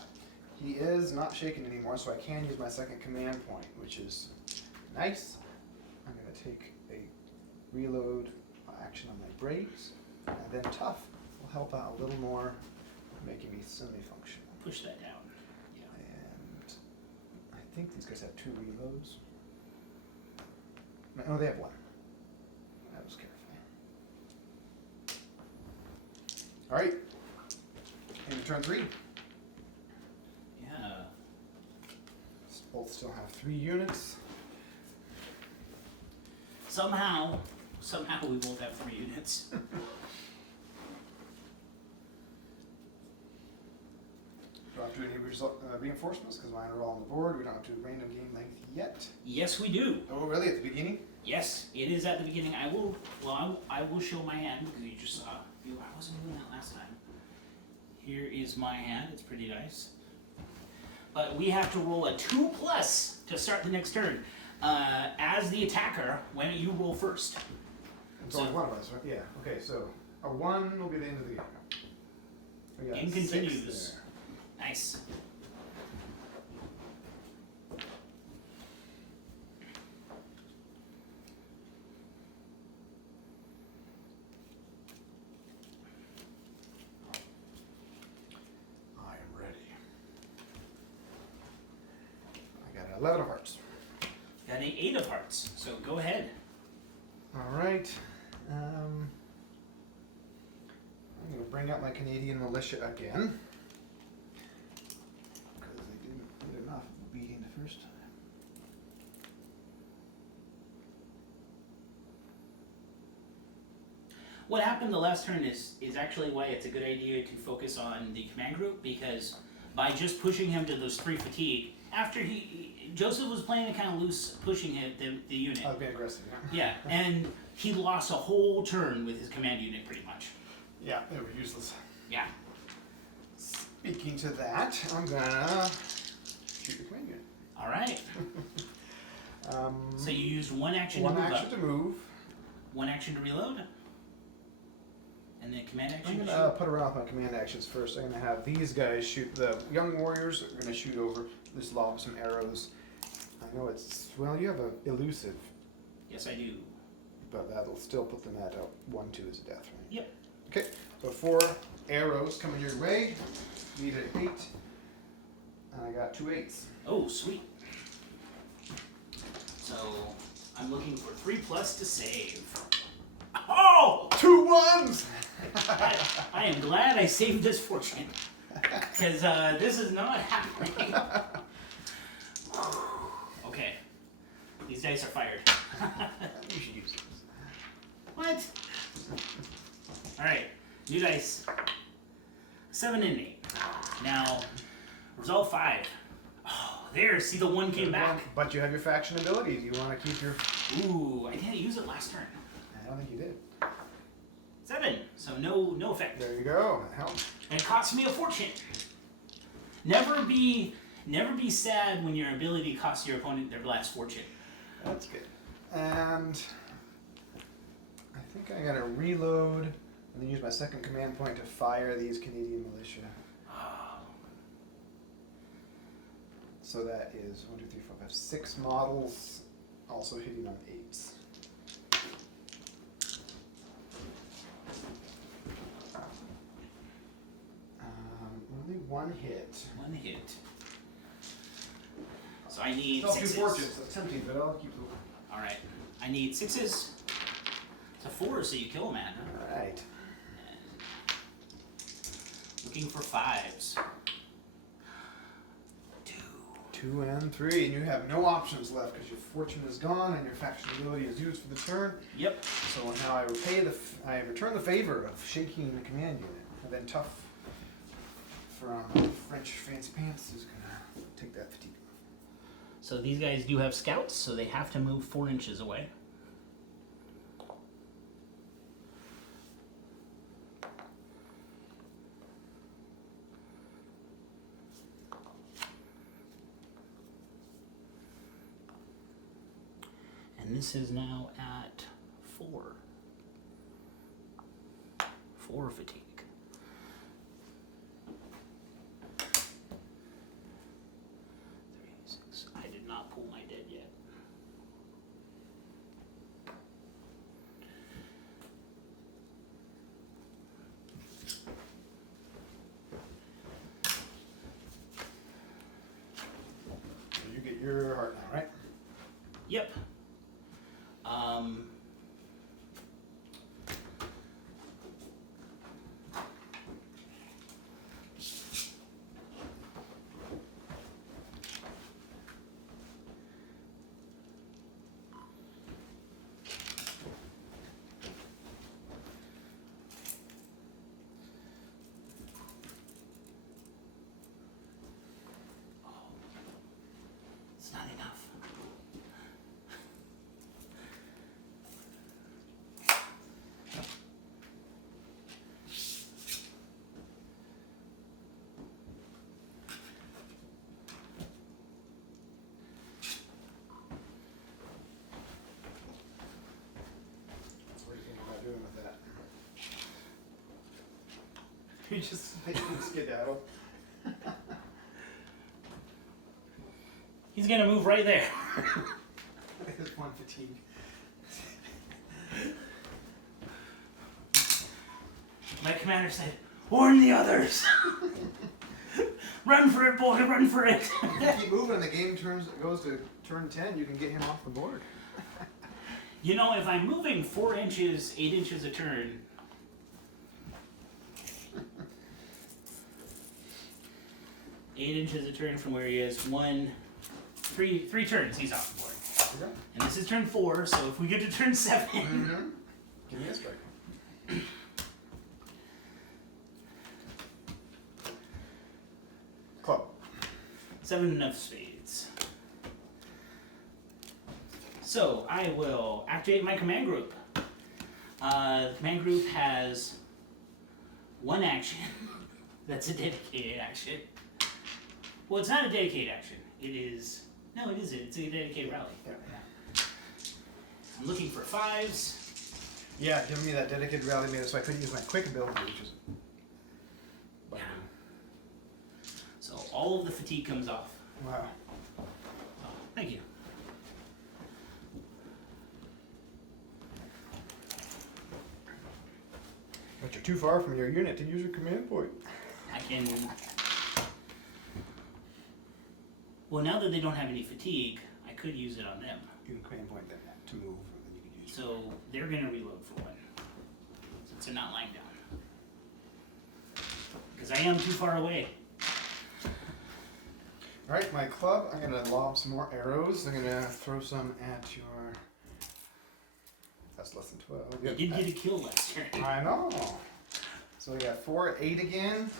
he is not shaken anymore, so I can use my second command point, which is nice. I'm going to take a reload action on my braves, and then tough will help out a little more, making me semi-functional. Push that down. Yeah. And I think these guys have 2 reloads. No, they have 1. That was careful. All right. And turn 3. Yeah. Both still have 3 units. Somehow we both have 3 units. Do I have to do any reinforcements? Because mine are all on the board. We don't have to do random game length yet. Yes, we do. Oh, really? At the beginning? Yes, it is at the beginning. I will show my hand because you just saw. I wasn't doing that last time. Here is my hand. It's pretty nice. But we have to roll a 2+ to start the next turn. As the attacker, when you roll first. It's only one of us, right? Yeah. Okay, so a 1 will be the end of the game. We got Game 6 continues. there. Nice. I am ready. I got 11 of hearts. Got an 8 of hearts, so go ahead. All right. I'm going to bring out my Canadian militia again. Because they didn't get enough beating the first time. What happened the last turn is actually why it's a good idea to focus on the command group, because by just pushing him to those 3 fatigue, after Joseph was playing it kind of loose, pushing him the unit. I was being aggressive, yeah. Yeah, and he lost a whole turn with his command unit pretty much. Yeah, they were useless. Yeah. Speaking to that, I'm gonna shoot the command unit. All right. So you used 1 action One to move action up, to move. 1 action to reload, and then command action I'm to gonna shoot. put around my command actions first. I'm gonna have these guys shoot. The young warriors are gonna shoot over. Just lob some arrows. I know it's well. You have a elusive, Yes, I do. but that'll still put them at 1, 2 as a death, right? Yep. Okay. So 4 arrows coming your way. Need an 8, and I got 2 8s. Oh, sweet. So I'm looking for 3+ to save. Oh! 2 1s. I am glad I saved this fortune, because this is not happening. Okay, these dice are fired. You should use these. What? All right, new dice. 7 and 8. Now, resolve 5. Oh, there. See, the 1 came back. But you have your faction abilities. You want to keep your. Ooh, I didn't use it last turn. I don't think you did. 7. So no effect. There you go. That helps. And it cost me a fortune. Never be sad when your ability costs your opponent their last fortune. That's good. And I think I gotta reload and then use my second command point to fire these Canadian militia. So that is 1, 2, 3, 4, 5, 6 models, also hitting on 8s. one hit. One hit. So I need Still 2 sixes. fortunes. That's tempting, but I'll keep moving. Alright. I need 6s. It's a 4, so you kill a man, huh? Alright. Looking for 5s. 2. 2 and 3, and you have no options left because your fortune is gone and your faction ability is used for the turn. Yep. So now I return the favor of shaking the command unit, and then Tough from French Fancy Pants is gonna take that fatigue. So these guys do have scouts, so they have to move 4 inches away. And this is now at 4. 4 fatigue. 36. I did not pull my dead yet. So you get your heart now, right? Yep. It's not enough. What do you think about doing with that? You just skedaddle. He's gonna move right there. There's 1 fatigue. My commander said, "Warn the others." Run for it, boy, run for it. If you keep moving and the game goes to turn 10, you can get him off the board. You know, if I'm moving 4 inches, 8 inches a turn, eight inches a turn from where he is, three turns, he's off the board. Okay. And this is turn 4, so if we get to turn 7, Mm-hmm. Give me a strike. Club. 7 of spades. So I will activate my command group. The command group has 1 action. That's a dedicated action. Well, it's not a dedicated action. It is. No, it isn't. It's a dedicated rally. Yeah. I'm looking for 5s. Yeah, give me that dedicated rally meter so I couldn't use my quick ability, which is. Yeah. So all of the fatigue comes off. Wow. Oh, thank you. But you're too far from your unit to use your command point. I can. Well, now that they don't have any fatigue, I could use it on them. You can command point them to move, and then you can use. So they're gonna reload for 1, since they're not lying down. Because I am too far away. All right, my club. I'm gonna lob some more arrows. I'm gonna throw some at your. That's less than 12. I did get a kill last turn. I know. So we got 4, 8 again.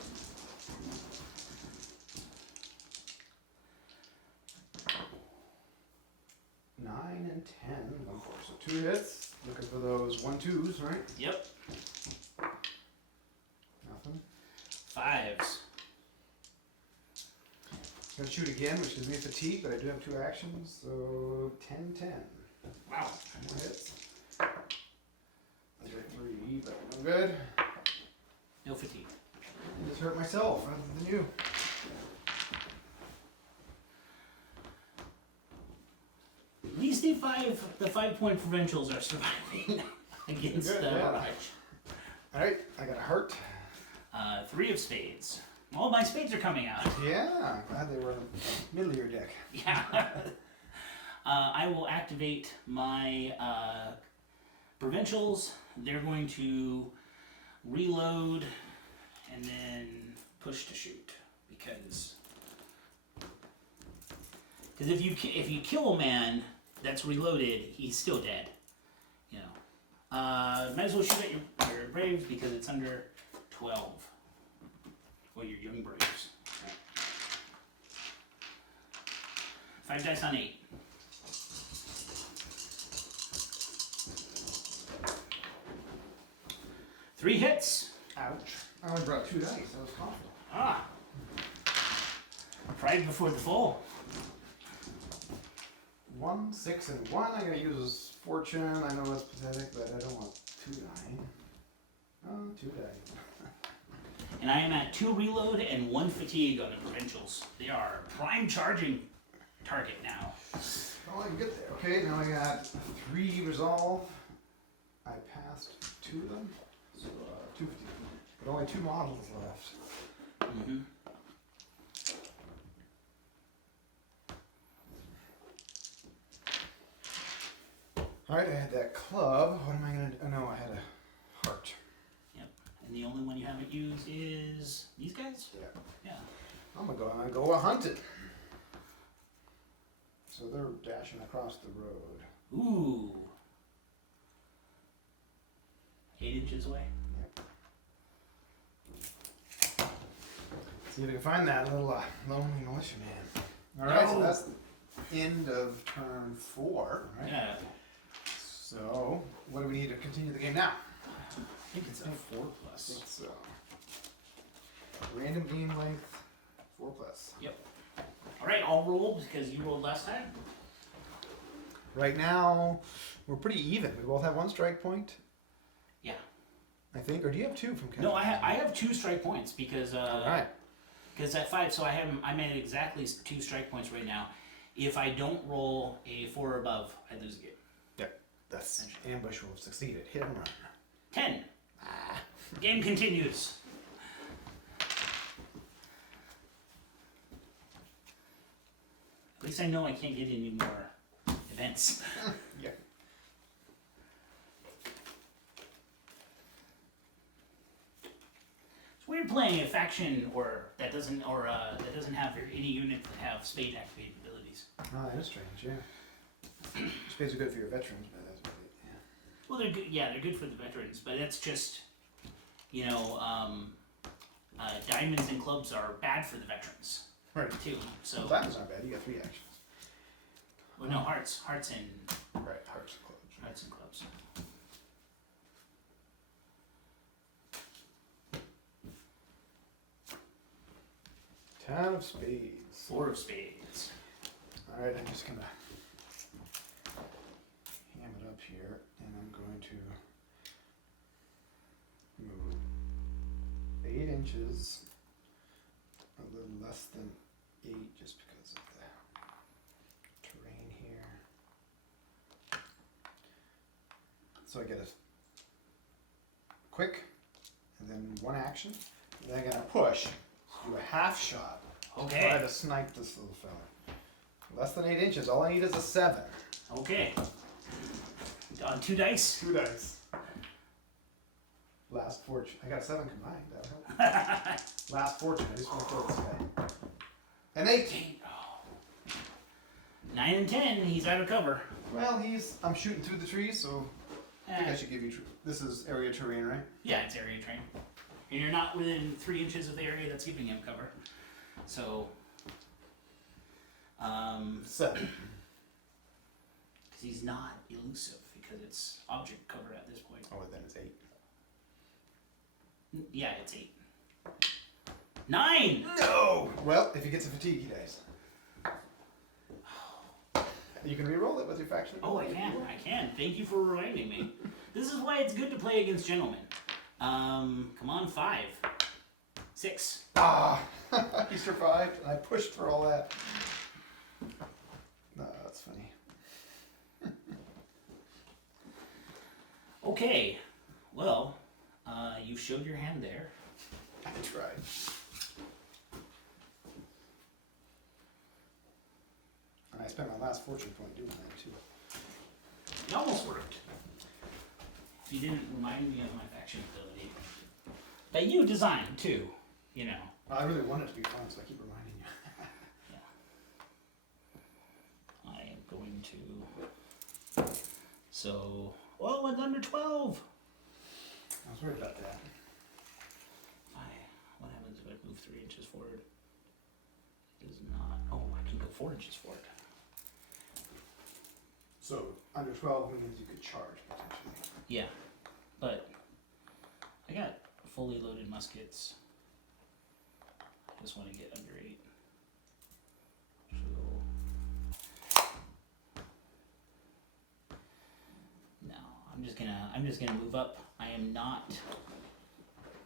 Nine and 10. 1, 4. So 2 hits. Looking for those 1, 2s, right? Yep. Nothing. 5s. Gonna shoot again, which gives me fatigue, but I do have 2 actions, so 10, 10. Wow. More hits. Those are 3, but no good. No fatigue. I just hurt myself rather than you. At least the 5-point provincials are surviving against Good, the yeah. barrage. Alright, I got a heart. 3 of spades. All my spades are coming out. Yeah, glad they were in the middle of your deck. Yeah. I will activate my provincials. They're going to reload and then push to shoot because if you kill a man that's reloaded, he's still dead. You know. Might as well shoot at your braves because it's under 12. Or your young braves. Right. 5 dice on 8. Three hits. Ouch. I only brought 2 dice. I was confident. Ah. Pride before the fall. 1, 6, and 1. I'm gonna use fortune. I know it's pathetic, but I don't want 2 die. Oh, 2 die. And I am at 2 reload and 1 fatigue on the provincials. They are prime charging target now. Oh, I can get there. Okay, now I got 3 resolve. I passed 2 of them. So 2 fatigue. But only 2 models left. Mm-hmm. Alright, I had that club. What am I gonna do? Oh no, I had a heart. And the only one you haven't used is these guys? Yeah. Yeah. I'm gonna go hunting. So they're dashing across the road. Ooh. 8 inches away. Yep. See if we can find that little lonely militia man. Alright, so that's the end of turn 4, right? Yeah. So, what do we need to continue the game now? I think it's a 4+. It's random game length, 4+. Yep. Alright, I'll roll because you rolled last time. Right now, we're pretty even. We both have 1 strike point. Yeah. I think, or do you have 2 from Kevin? No, I have 2 strike points because Alright. Because at 5, so I'm at exactly 2 strike points right now. If I don't roll a 4 or above, I lose a game. Yep. That's ambush will have succeeded. Hit and run. 10. Game continues. At least I know I can't get any more events. Yeah. It's weird playing a faction that doesn't have any units that have spade activated abilities. Oh, that is strange, yeah. Spades are good for your veterans, but that's really, yeah. Well, they're good. Yeah, they're good for the veterans, but it's just, diamonds and clubs are bad for the veterans Right. too. So, Well, diamonds aren't bad. You got 3 actions. well, no, hearts and Right, hearts and clubs. hearts and clubs. Ten of spades. 4 of spades. Alright, I'm just gonna ham it up here, and I'm going to move 8 inches, a little less than 8, just because of the terrain here. So I get a quick, and then 1 action, and then I'm gonna push, do a half shot. Okay. Try to snipe this little fella. Less than 8 inches. All I need is a 7. Okay. On 2 dice. 2 dice. Last fortune. I got 7 combined. That'll help. Last fortune. I just want to kill this guy. An 18. 9 and 10. He's out of cover. Well, I'm shooting through the trees, so I think I should give you. This is area terrain, right? Yeah, it's area train. And you're not within 3 inches of the area that's giving him cover. So, 7. because he's not elusive, because it's object cover at this point. Oh, then it's 8. Yeah, it's 8. 9! No! Well, if he gets a fatigue, he dies. You can re-roll it with your faction. Oh, I can. Thank you for reminding me. This is why it's good to play against gentlemen. Come on, 5. 6. Ah! He survived, and I pushed for all that. No, that's funny. Okay. Well, you showed your hand there. I tried. spent my last fortune point doing that too. It almost worked. If you didn't remind me of my faction ability. That you designed too, you know. I really want it to be fun, so I keep reminding you. Yeah. I am going to. So, oh, it's under 12. I was worried about that. What happens if I move 3 inches forward? It is not. Oh, I can go 4 inches forward. So under 12 means you could charge potentially. Yeah, but I got fully loaded muskets. I just want to get under 8. So no, I'm just gonna move up. I am not.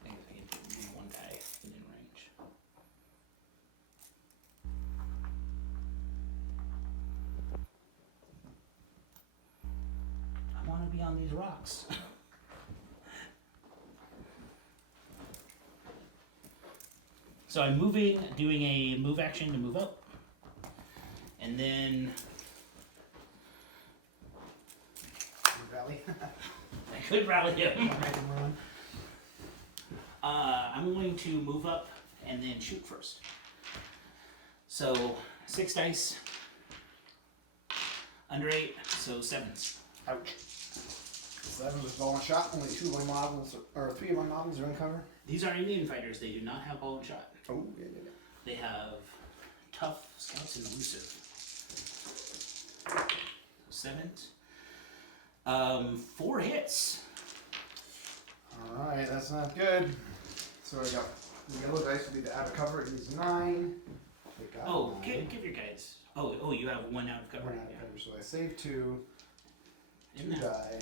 I guess I can move one guy within range. I want to be on these rocks. So I'm moving, doing a move action to move up, and then Rally. I could rally him. I'm going to move up and then shoot first. So 6 dice, under 8, so 7s. Ouch. 7 was ball and shot. Only 2 of my models, or 3 of my models are in cover. These are Indian fighters. They do not have ball and shot. Oh, yeah. They have tough, scouts, and elusive. 7s. 4 hits. Alright, that's not good. So I got the yellow dice will be the out of cover. It needs 9. They got Oh, 9. give your guys. Oh, you have 1 out of cover. One out of cover. So I save 2. 2 Isn't that die.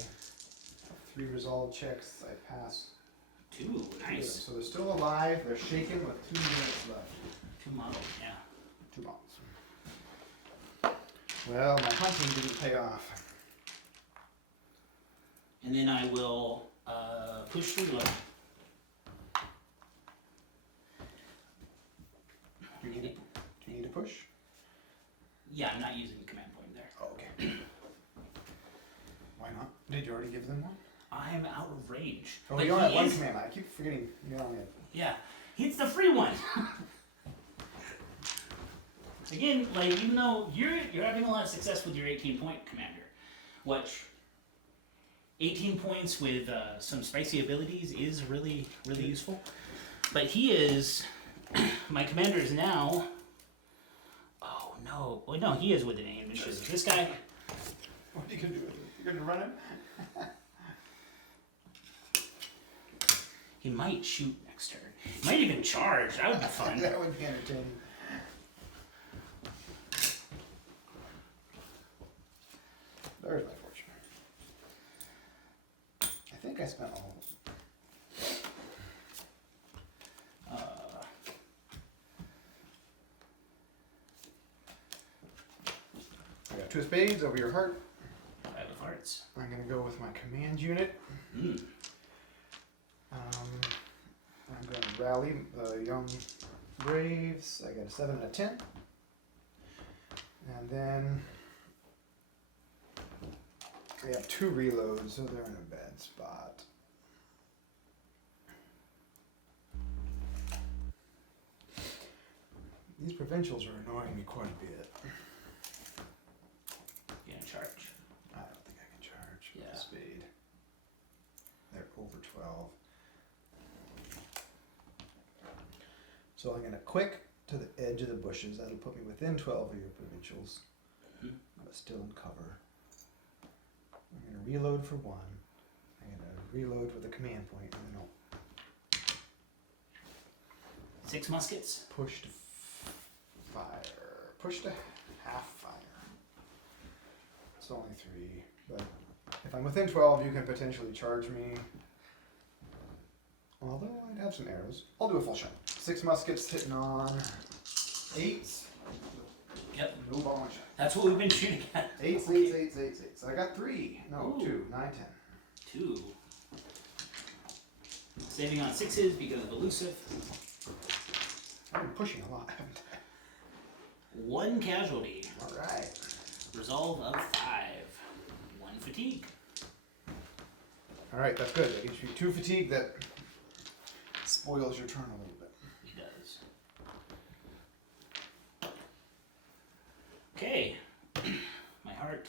3 resolve checks. I pass. 2? 2 of them. Nice. So they're still alive. They're shaken with 2 minutes left. 2 models, yeah. 2 bombs. Well, my hunting didn't pay off. And then I will push reload. Do you need to push? Yeah, I'm not using the command point there. Oh, okay. Why not? Did you already give them one? I'm out of range. Oh, But you only have he one is- command. I keep forgetting you only have. Yeah, it's the free one. Again, like even though you're having a lot of success with your 18-point commander, which 18 points with some spicy abilities is really useful. But he is my commander is now. Oh no! Well, no, he is with an aim initiative. This guy. What are you gonna do with him? You're gonna run him? He might shoot next turn. He might even charge. That would be fun. That would be entertaining. There's my fortune. I think I spent all of them. I got 2 spades over your heart. 5 of hearts. I'm gonna go with my command unit. Mm. I'm going to rally the young braves. I got a 7 and a 10. And then I have 2 reloads, so they're in a bad spot. These provincials are annoying me quite a bit. You gonna charge? I don't think I can charge with Yeah. a spade. They're over 12. So I'm going to quick to the edge of the bushes. That'll put me within 12 of your provincials, but still in cover. I'm going to reload for 1. I'm going to reload with a command point, and then I'll 6 muskets. push to fire. Push to half fire. It's only 3, but if I'm within 12, you can potentially charge me. Although I'd have some arrows. I'll do a full shot. 6 muskets hitting on 8s. Yep. No ball and shot. That's what we've been shooting at. 8s, 8s, 8s, 8s, 8s. I got 3. No, Ooh. 2. 9, 10. 2. Saving on 6s because of elusive. I've been pushing a lot, haven't I? 1 casualty. Alright. Resolve of 5. 1 fatigue. Alright, that's good. That gives you 2 fatigue. That spoils your turn a little bit. He does. Okay. My heart.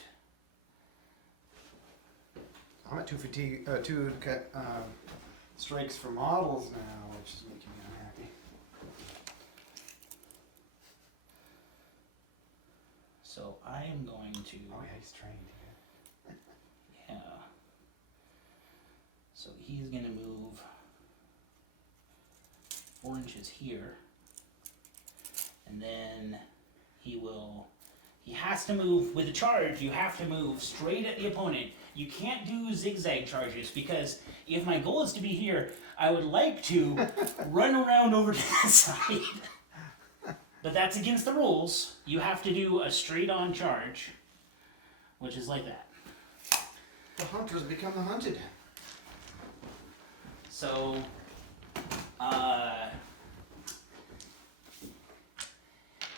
I'm at 2 fatigue, 2 strikes for models now, which is making me unhappy. So I am going to. Oh yeah, he's trained. Yeah. So he's going to move 4 inches here. And then he has to move, with a charge, you have to move straight at the opponent. You can't do zigzag charges because if my goal is to be here, I would like to run around over to the side. But that's against the rules. You have to do a straight on charge, which is like that. The hunters become the hunted. So,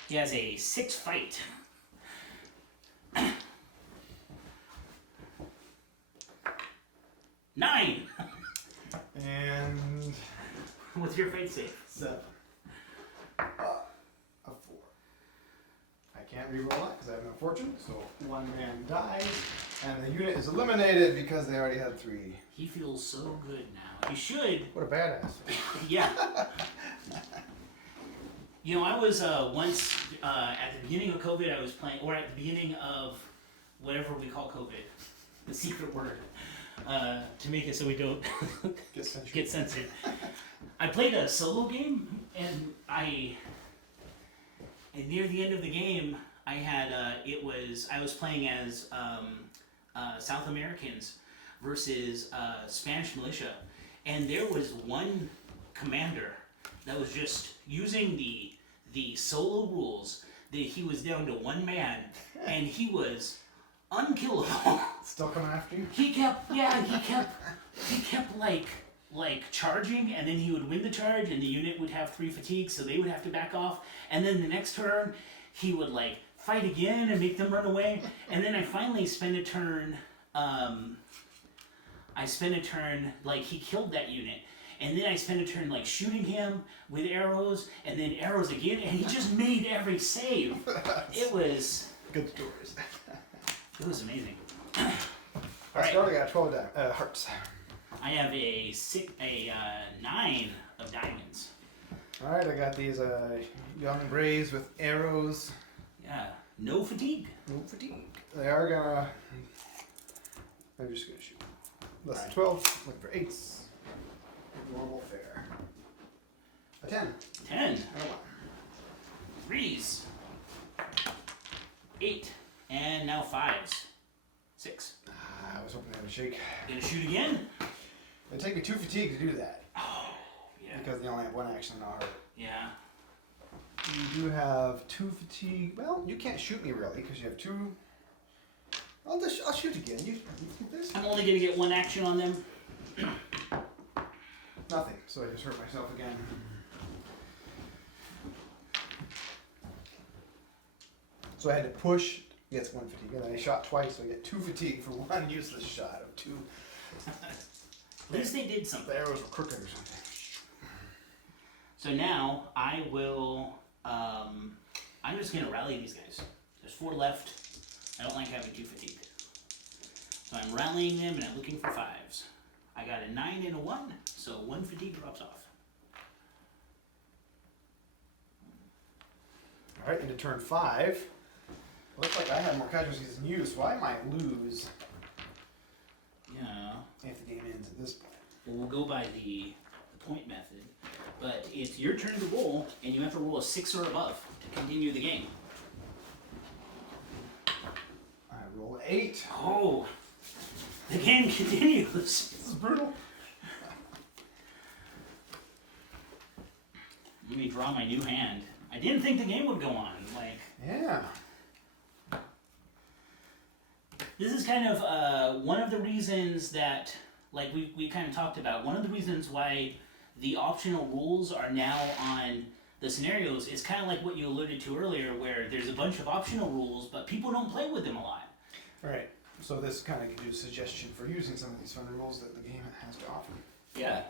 he has a 6 fight. Nine. And What's your fight save? 7. A 4. I can't reroll that because I have no fortune, so 1 man dies, and the unit is eliminated because they already had 3. He feels so good now. He should. What a badass. Yeah. You know, I was once at the beginning of COVID. I was playing, or at the beginning of whatever we call COVID, the secret word, to make it so we don't get censored. I played a solo game, and near the end of the game, I had I was playing as South Americans versus Spanish militia, and there was one commander that was just using the solo rules. That he was down to 1 man, and he was unkillable. Still coming after you? He kept like charging, and then he would win the charge, and the unit would have 3 fatigue, so they would have to back off. And then the next turn, he would like fight again and make them run away. And then I finally spent a turn. Like he killed that unit, and then I spent a turn like shooting him with arrows, and then arrows again, and he just made every save. It was good stories. It was amazing. I started at 12 hearts. I have a 9 of diamonds. Alright, I got these young braves with arrows. Yeah, no fatigue. No fatigue. They are gonna. I'm just gonna shoot. Less than 12. Look for 8s. Normal fare. A 10. 10. And a 1. 3s. 8. And now 5s. 6. I was hoping they would shake. Gonna shoot again? It'd take me 2 fatigue to do that. Oh, yeah. Because they only have 1 action in heart. Yeah. You do have 2 fatigue. Well, you can't shoot me really because you have 2. I'll shoot again. You think this? I'm only gonna get 1 action on them. Nothing. So I just hurt myself again. So I had to push. Gets 1 fatigue, and then I shot twice, so I get 2 fatigue for 1 useless shot of 2. At least they did something. The arrows were crooked or something. So now I will. I'm just gonna rally these guys. There's 4 left. I don't like having 2 fatigue, so I'm rallying them, and I'm looking for 5s. I got a 9 and a 1, so 1 fatigue drops off. All right, into turn 5. Looks like I have more casualties than you, so I might lose Yeah. if the game ends at this point. Well, we'll go by the point method, but it's your turn to roll, and you have to roll a 6 or above to continue the game. I roll 8. Oh, the game continues. This is brutal. Let me draw my new hand. I didn't think the game would go on. Like, Yeah. this is kind of one of the reasons that, like we kind of talked about, one of the reasons why the optional rules are now on the scenarios, it's kind of like what you alluded to earlier, where there's a bunch of optional rules, but people don't play with them a lot. Right. So this kind of gives you a suggestion for using some of these fun rules that the game has to offer. Yeah.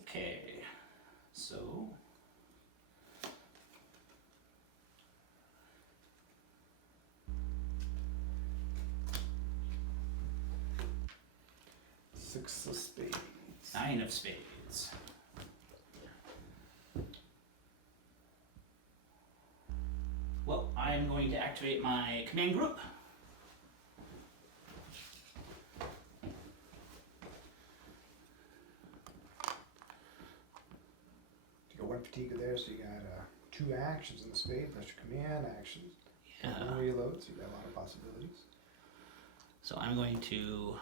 Okay. So. Six of spades. 9 of spades. Well, I'm going to activate my command group. You got one fatigue there, so you got 2 actions in the spade. That's your command actions. Yeah. One reload, so you got a lot of possibilities. So I'm going to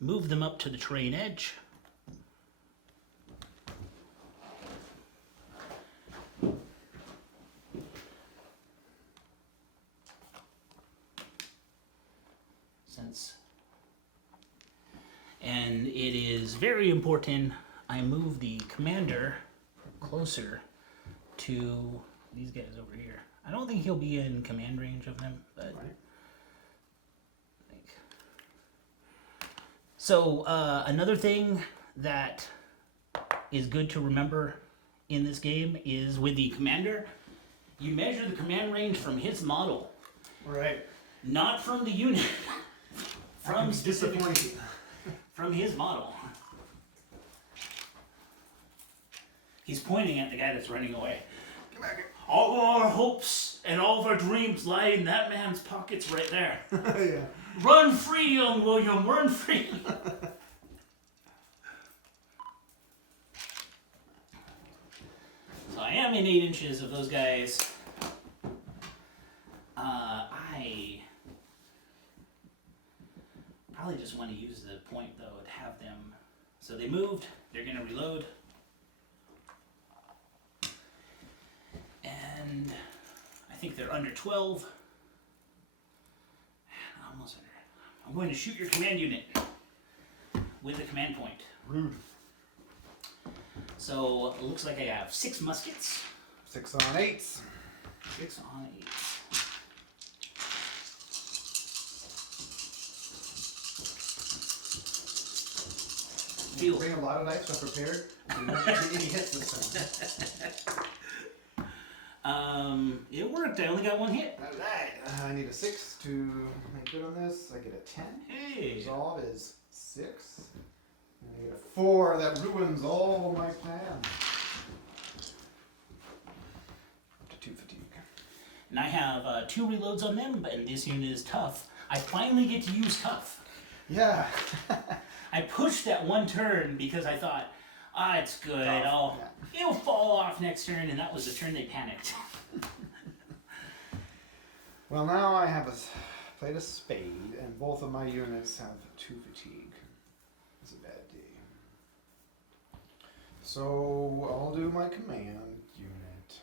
move them up to the terrain edge. And it is very important I move the commander closer to these guys over here. I don't think he'll be in command range of them, but Right. I think. So another thing that is good to remember in this game is with the commander, you measure the command range from his model, Right. not from the unit. From It's specific, disappointing. from his model. He's pointing at the guy that's running away. Come back here. All of our hopes and all of our dreams lie in that man's pockets right there. Yeah. Run free, young William, run free. So I am in 8 inches of those guys. I probably just want to use the point though and have them. So they moved, they're going to reload. And I think they're under 12. Almost under. I'm going to shoot your command unit with the command point. Rude. So it looks like I have 6 muskets. 6 on 8s. 6 on 8. Feel. Bring a lot of dice, so prepared. Any hits this time. It worked. I only got 1 hit. Alright. I need a 6 to make good on this. I get a 10. Hey. Resolve is 6. And I get a 4 that ruins all my plans. Up to 2 fatigue. And I have 2 reloads on them, and this unit is tough. I finally get to use tough. Yeah. I pushed that 1 turn because I thought, it's good. Tough, It'll fall off next turn, and that was the turn they panicked. Well, now I have played a spade, and both of my units have 2 fatigue. It's a bad day. So I'll do my command unit.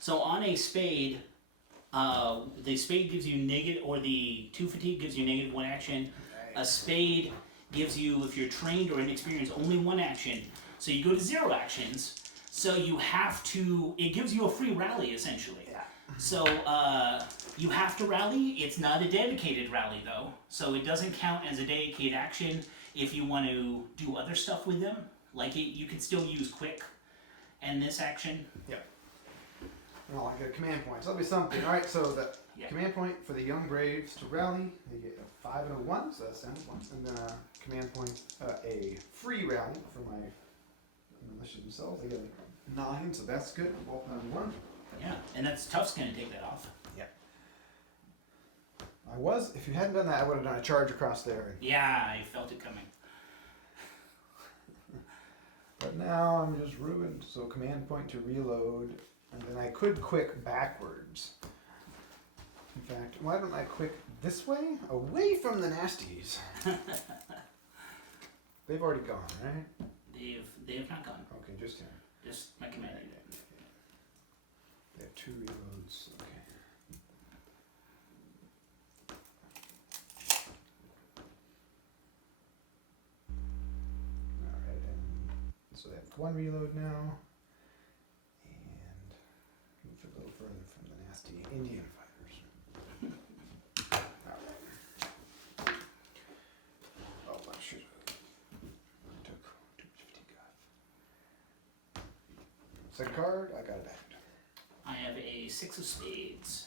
So on a spade, the spade gives you negative, or the 2 fatigue gives you -1 action. A spade gives you, if you're trained or inexperienced, only 1 action. So you go to 0 actions. So you have to, it gives you a free rally essentially. Yeah. So you have to rally. It's not a dedicated rally though. So it doesn't count as a dedicated action if you want to do other stuff with them. Like you can still use quick and this action. Well, I get a command point. So that'll be something. Alright, so the Yeah. command point for the young braves to rally, they get a 5 and a 1, so that's down to 1. And then a command point, a free rally for my militia themselves. They get a 9, so that's good. Both on 1. Yeah, and that's tough's gonna take that off. If you hadn't done that, I would have done a charge across there. Yeah, I felt it coming. But now I'm just ruined. So command point to reload, and then I could quick backwards. In fact, why don't I quick this way, away from the nasties? They've already gone, right? They have not gone. Okay, just him. Just my command unit. They have 2 reloads. Okay. Alright, and so they have 1 reload now. nasty Indian fighters. Alright. Oh, I should have took too much fatigue off. Second card, I got it back. I have a 6 of spades.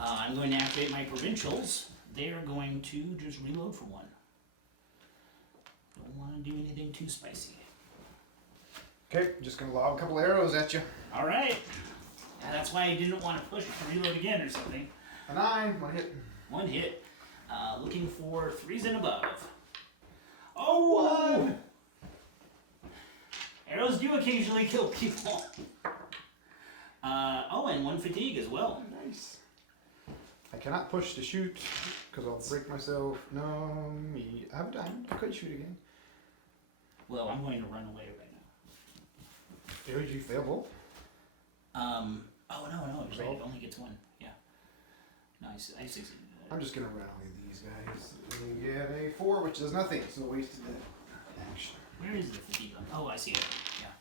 I'm going to activate my provincials. They're going to just reload for 1. Don't want to do anything too spicy. Okay, just gonna lob a couple arrows at you. All right. Yeah, that's why I didn't want to push it to reload again or something. A 9, 1 hit. 1 hit. Looking for 3s and above. Oh! 1! Arrows do occasionally kill people. And 1 fatigue as well. Nice. I cannot push to shoot because I'll break myself. No, me. I have a diamond. I could shoot again. Well, I'm going to run away right now. Did you fail both? Oh no, it's right. It only gets 1. Yeah. No, I succeeded. I'm just gonna rally these guys. And you get a 4, which is nothing. So wasted action. Where is the fatigue on? Oh, I see it. Yeah.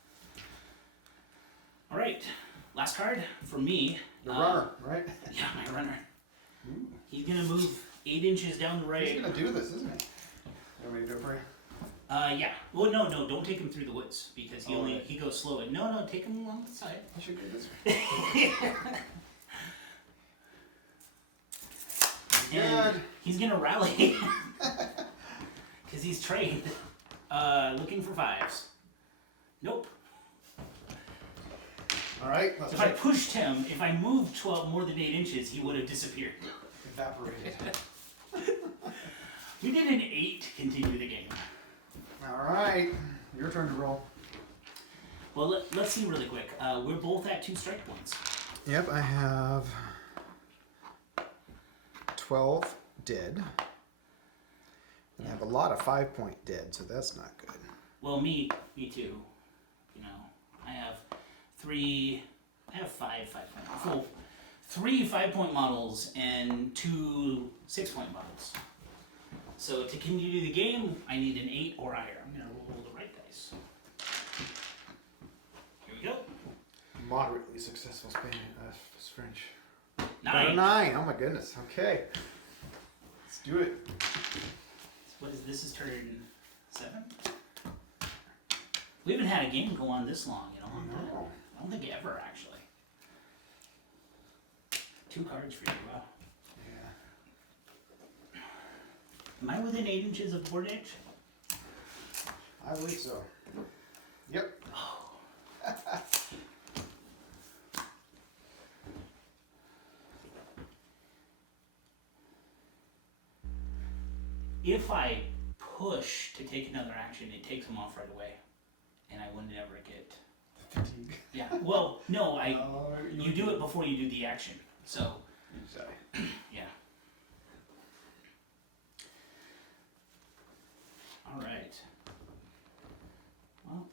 All right. Last card for me. The runner, right? Yeah, my runner. Ooh. He's gonna move 8 inches down the right. He's gonna do this, isn't he? You want me to do it for you? Yeah. Well, no, don't take him through the woods because Right. he goes slow. And no, take him along the side. I should go this way. And Good. he's gonna rally because he's trained. Looking for 5s. Nope. All right, let's If I check. pushed him, if I moved 12 more than 8 inches, he would have disappeared. Evaporated. We did an 8 to continue the game. All right, your turn to roll. Well, let's see really quick. We're both at 2 strike points. Yep, I have 12 dead. And I have a lot of 5-point dead, so that's not good. Well, me too. You know, I have 3. I have 5 5-point. So 3 5-point models and 2 6-point models. So to continue the game, I need an 8 or higher. I'm gonna roll the right dice. Here we go. Moderately successful French. 9. Got a 9. Oh my goodness. Okay. Let's do it. What is this? Is turn 7? We haven't had a game go on this long in a long time. No. I don't think ever actually. 2 cards for you. Wow. Yeah. Am I within 8 inches of board edge? I believe so. Yep. If I push to take another action, it takes him off right away, and I would never get. Fatigue. Yeah. Well, no, Oh, you do it before you do the action. So. Sorry. Yeah. All right. Well.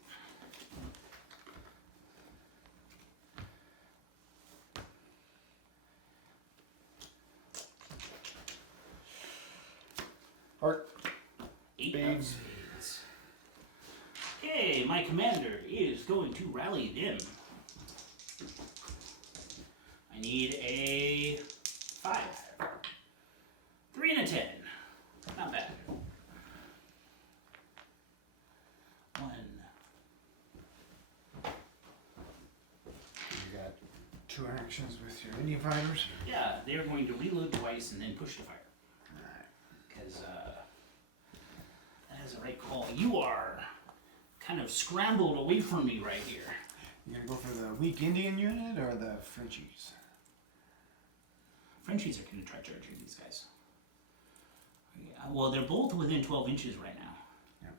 Heart. 8 of Spades. spades. Okay, my commander is going to rally them. I need a 5. 3 and a 10. Not bad. 1. You got 2 actions with your Indian fighters. Yeah, they're going to reload twice and then push to fire. Alright. Because that is the right call. You are kind of scrambled away from me right here. You gonna go for the weak Indian unit or the Frenchies? Frenchies are going to try charging these guys. Yeah, well, they're both within 12 inches right now. Yeah.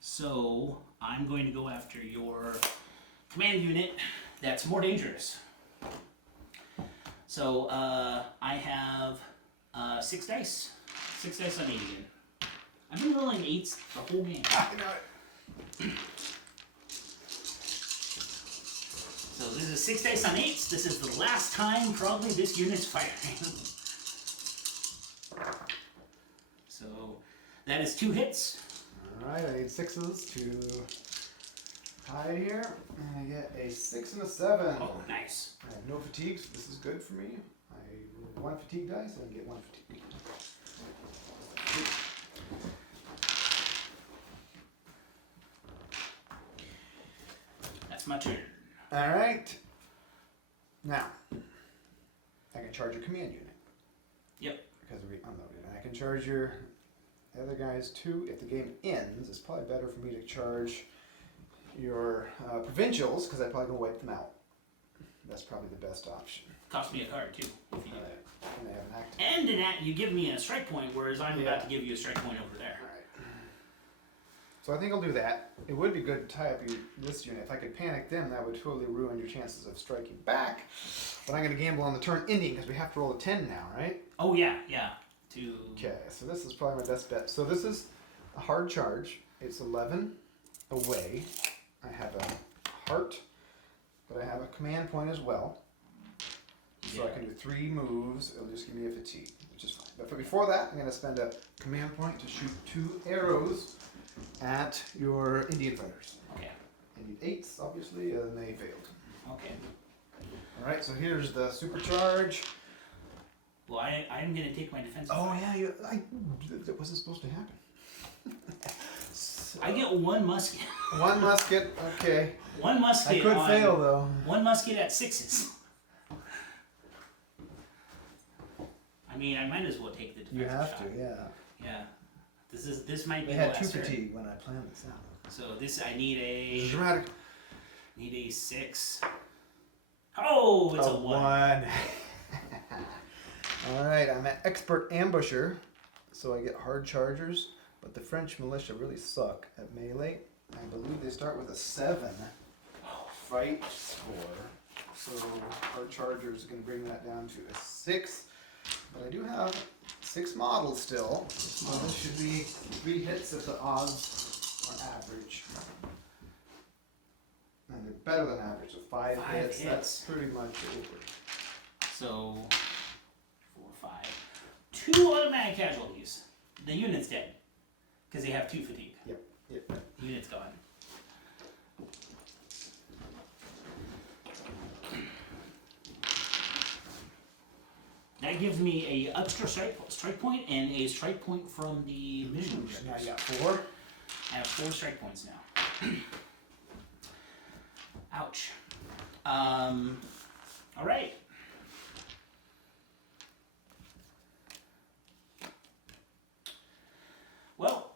So I'm going to go after your command unit that's more dangerous. So I have 6 dice. 6 dice on 8 again. I've been rolling 8s the whole game. I know it. So this is 6 dice on 8s. This is the last time probably this unit's firing. So that is 2 hits. Alright, I need 6s to tie here, and I get a 6 and a 7. Oh, nice. I have no fatigues. This is good for me. I roll 1 fatigue dice and get 1 fatigue. That's my turn. All right. Now, I can charge a command unit. Yep. Because we unloaded. And I can charge your other guys too. If the game ends, it's probably better for me to charge your provincials, because I probably gonna wipe them out. That's probably the best option. Cost me a card too, if you need it. And they have an active. And in that, you give me a strike point, whereas I'm about to give you a strike point over there. Alright. So I think I'll do that. It would be good to tie up this unit. If I could panic them, that would totally ruin your chances of striking back. But I'm going to gamble on the turn ending, because we have to roll a 10 now, right? Oh yeah. Okay, so this is probably my best bet. So this is a hard charge. It's 11 away. I have a heart, but I have a command point as well. So I can do 3 moves. It'll just give me a fatigue, which is fine. But before that, I'm going to spend a command point to shoot 2 arrows at your Indian fighters. Okay. I need 8s, obviously, and they failed. Okay. Alright, so here's the supercharge. Well, I am going to take my defensive. Oh, yeah, that wasn't supposed to happen. So, I get 1 musket. 1 musket, okay. 1 musket. I could fail, though. 1 musket at 6s. I mean, I might as well take the defensive You have shot. to, yeah. Yeah. This might be They the had 2 last turn. fatigue when I planned this out. So this I need This is a dramatic. 6. Oh, it's a 1. Alright, I'm an expert ambusher, so I get hard chargers, but the French militia really suck at melee. I believe they start with a 7 fight score, so hard chargers are going to bring that down to a 6. But I do have 6 models still, so this should be 3 hits if the odds are average. And they're better than average, so 5 hits, that's pretty much over. So 4, 5. 2 automatic casualties. The unit's dead. Because they have 2 fatigue. Yep. The unit's gone. That gives me a extra strike point and a strike point from the mission Now objectives. you got 4. I have 4 strike points now. Ouch. All right. Well,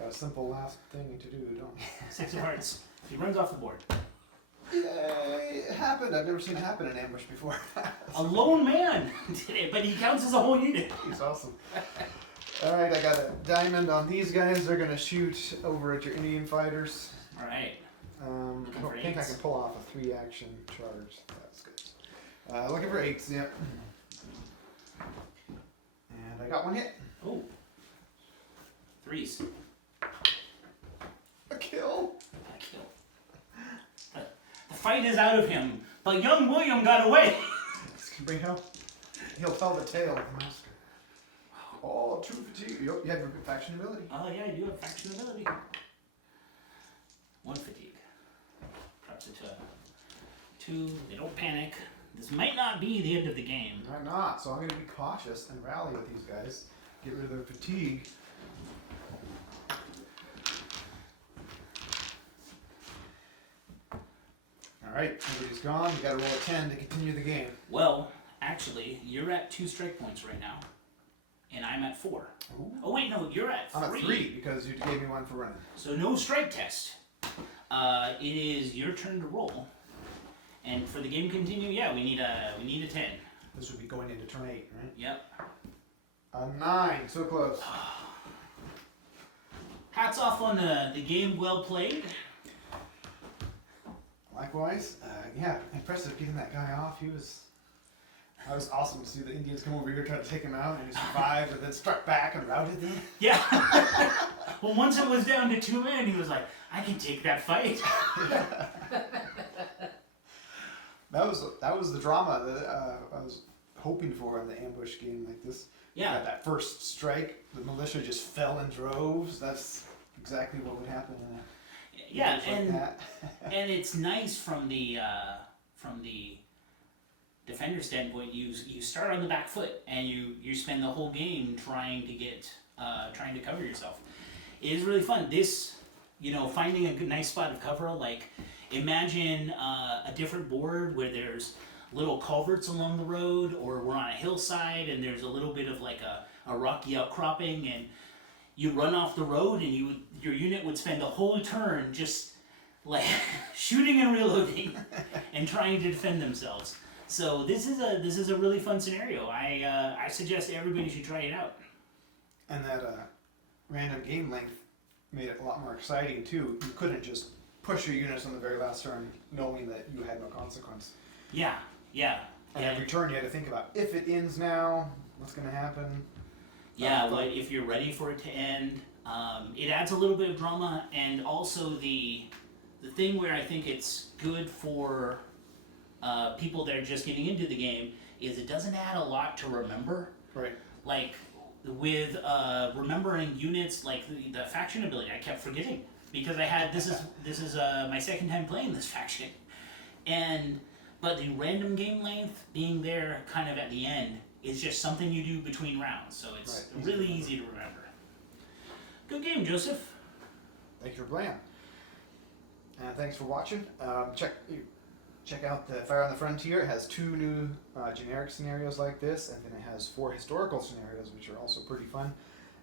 Got a simple last thing to do, don't we? 6 of hearts. He runs off the board. Yeah, it happened. I've never seen it happen in ambush before. A lone man did it, but he counts as a whole unit. He's awesome. Alright, I got a diamond on these guys. They're going to shoot over at your Indian fighters. All right. I don't think I can pull off a 3 action charge. That's good. Looking for 8s, yep. And I got 1 hit. Oh. 3s. A kill. A kill. The fight is out of him, but young William got away. He'll tell the tale of the master. Oh, 2 fatigue. You have your faction ability. Oh yeah, I do have faction ability. 1 fatigue. Drops it to 2. They don't panic. This might not be the end of the game. I'm not, so I'm going to be cautious and rally with these guys. Get rid of their fatigue. Alright, everybody's gone. You gotta roll a 10 to continue the game. Well, actually, you're at 2 strike points right now. And I'm at 4. Ooh. Oh wait, no, you're at 3. I'm at 3 because you gave me 1 for running. So no strike test. It is your turn to roll. And for the game to continue, yeah, we need a 10. This would be going into turn 8, right? Yep. A 9, so close. Hats off on the game well played. Likewise, yeah, impressive getting that guy off. That was awesome to see the Indians come over here trying to take him out, and he survived, and then struck back and routed them. Yeah. Well, once it was down to 2 men, he was like, I can take that fight. That was the drama that I was hoping for in the ambush game like this. Yeah. That first strike, the militia just fell in droves. That's exactly what would happen in that. Yeah, things like and that. and it's nice from the defender standpoint. You start on the back foot, and you spend the whole game trying to cover yourself. It is really fun. This, finding a good, nice spot of cover. Like, imagine a different board where there's little culverts along the road, or we're on a hillside and there's a little bit of like a rocky outcropping, and you run off the road, and your unit would spend the whole turn just like shooting and reloading and trying to defend themselves. So this is a really fun scenario. I suggest everybody should try it out. And that random game length made it a lot more exciting too. You couldn't just push your units on the very last turn knowing that you had no consequence. Yeah. And every turn you had to think about, if it ends now, what's going to happen? Yeah, if you're ready for it to end. It adds a little bit of drama, and also the thing where I think it's good for people that are just getting into the game is it doesn't add a lot to remember. Right. Like with remembering units, like the faction ability, I kept forgetting because I had this is my second time playing this faction, but the random game length being there kind of at the end is just something you do between rounds, so it's really easy to remember. Good game, Joseph. Thank you for playing. And thanks for watching. Check out the Fire on the Frontier. It has 2 new generic scenarios like this, and then it has 4 historical scenarios, which are also pretty fun.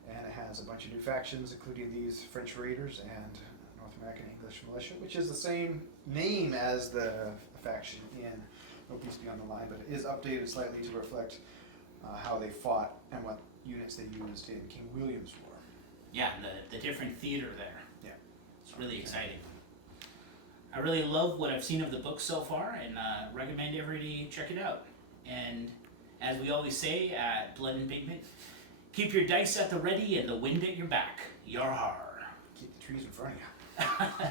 And it has a bunch of new factions, including these French Raiders and North American English Militia, which is the same name as the faction in No Peace Beyond the Line, but it is updated slightly to reflect how they fought and what units they used in King William's War. Yeah, the different theater there. Yeah. It's really exciting. I really love what I've seen of the book so far, and recommend everybody check it out. And as we always say at Blood and Pigment, keep your dice at the ready and the wind at your back. Yar har. Keep the trees in front of you.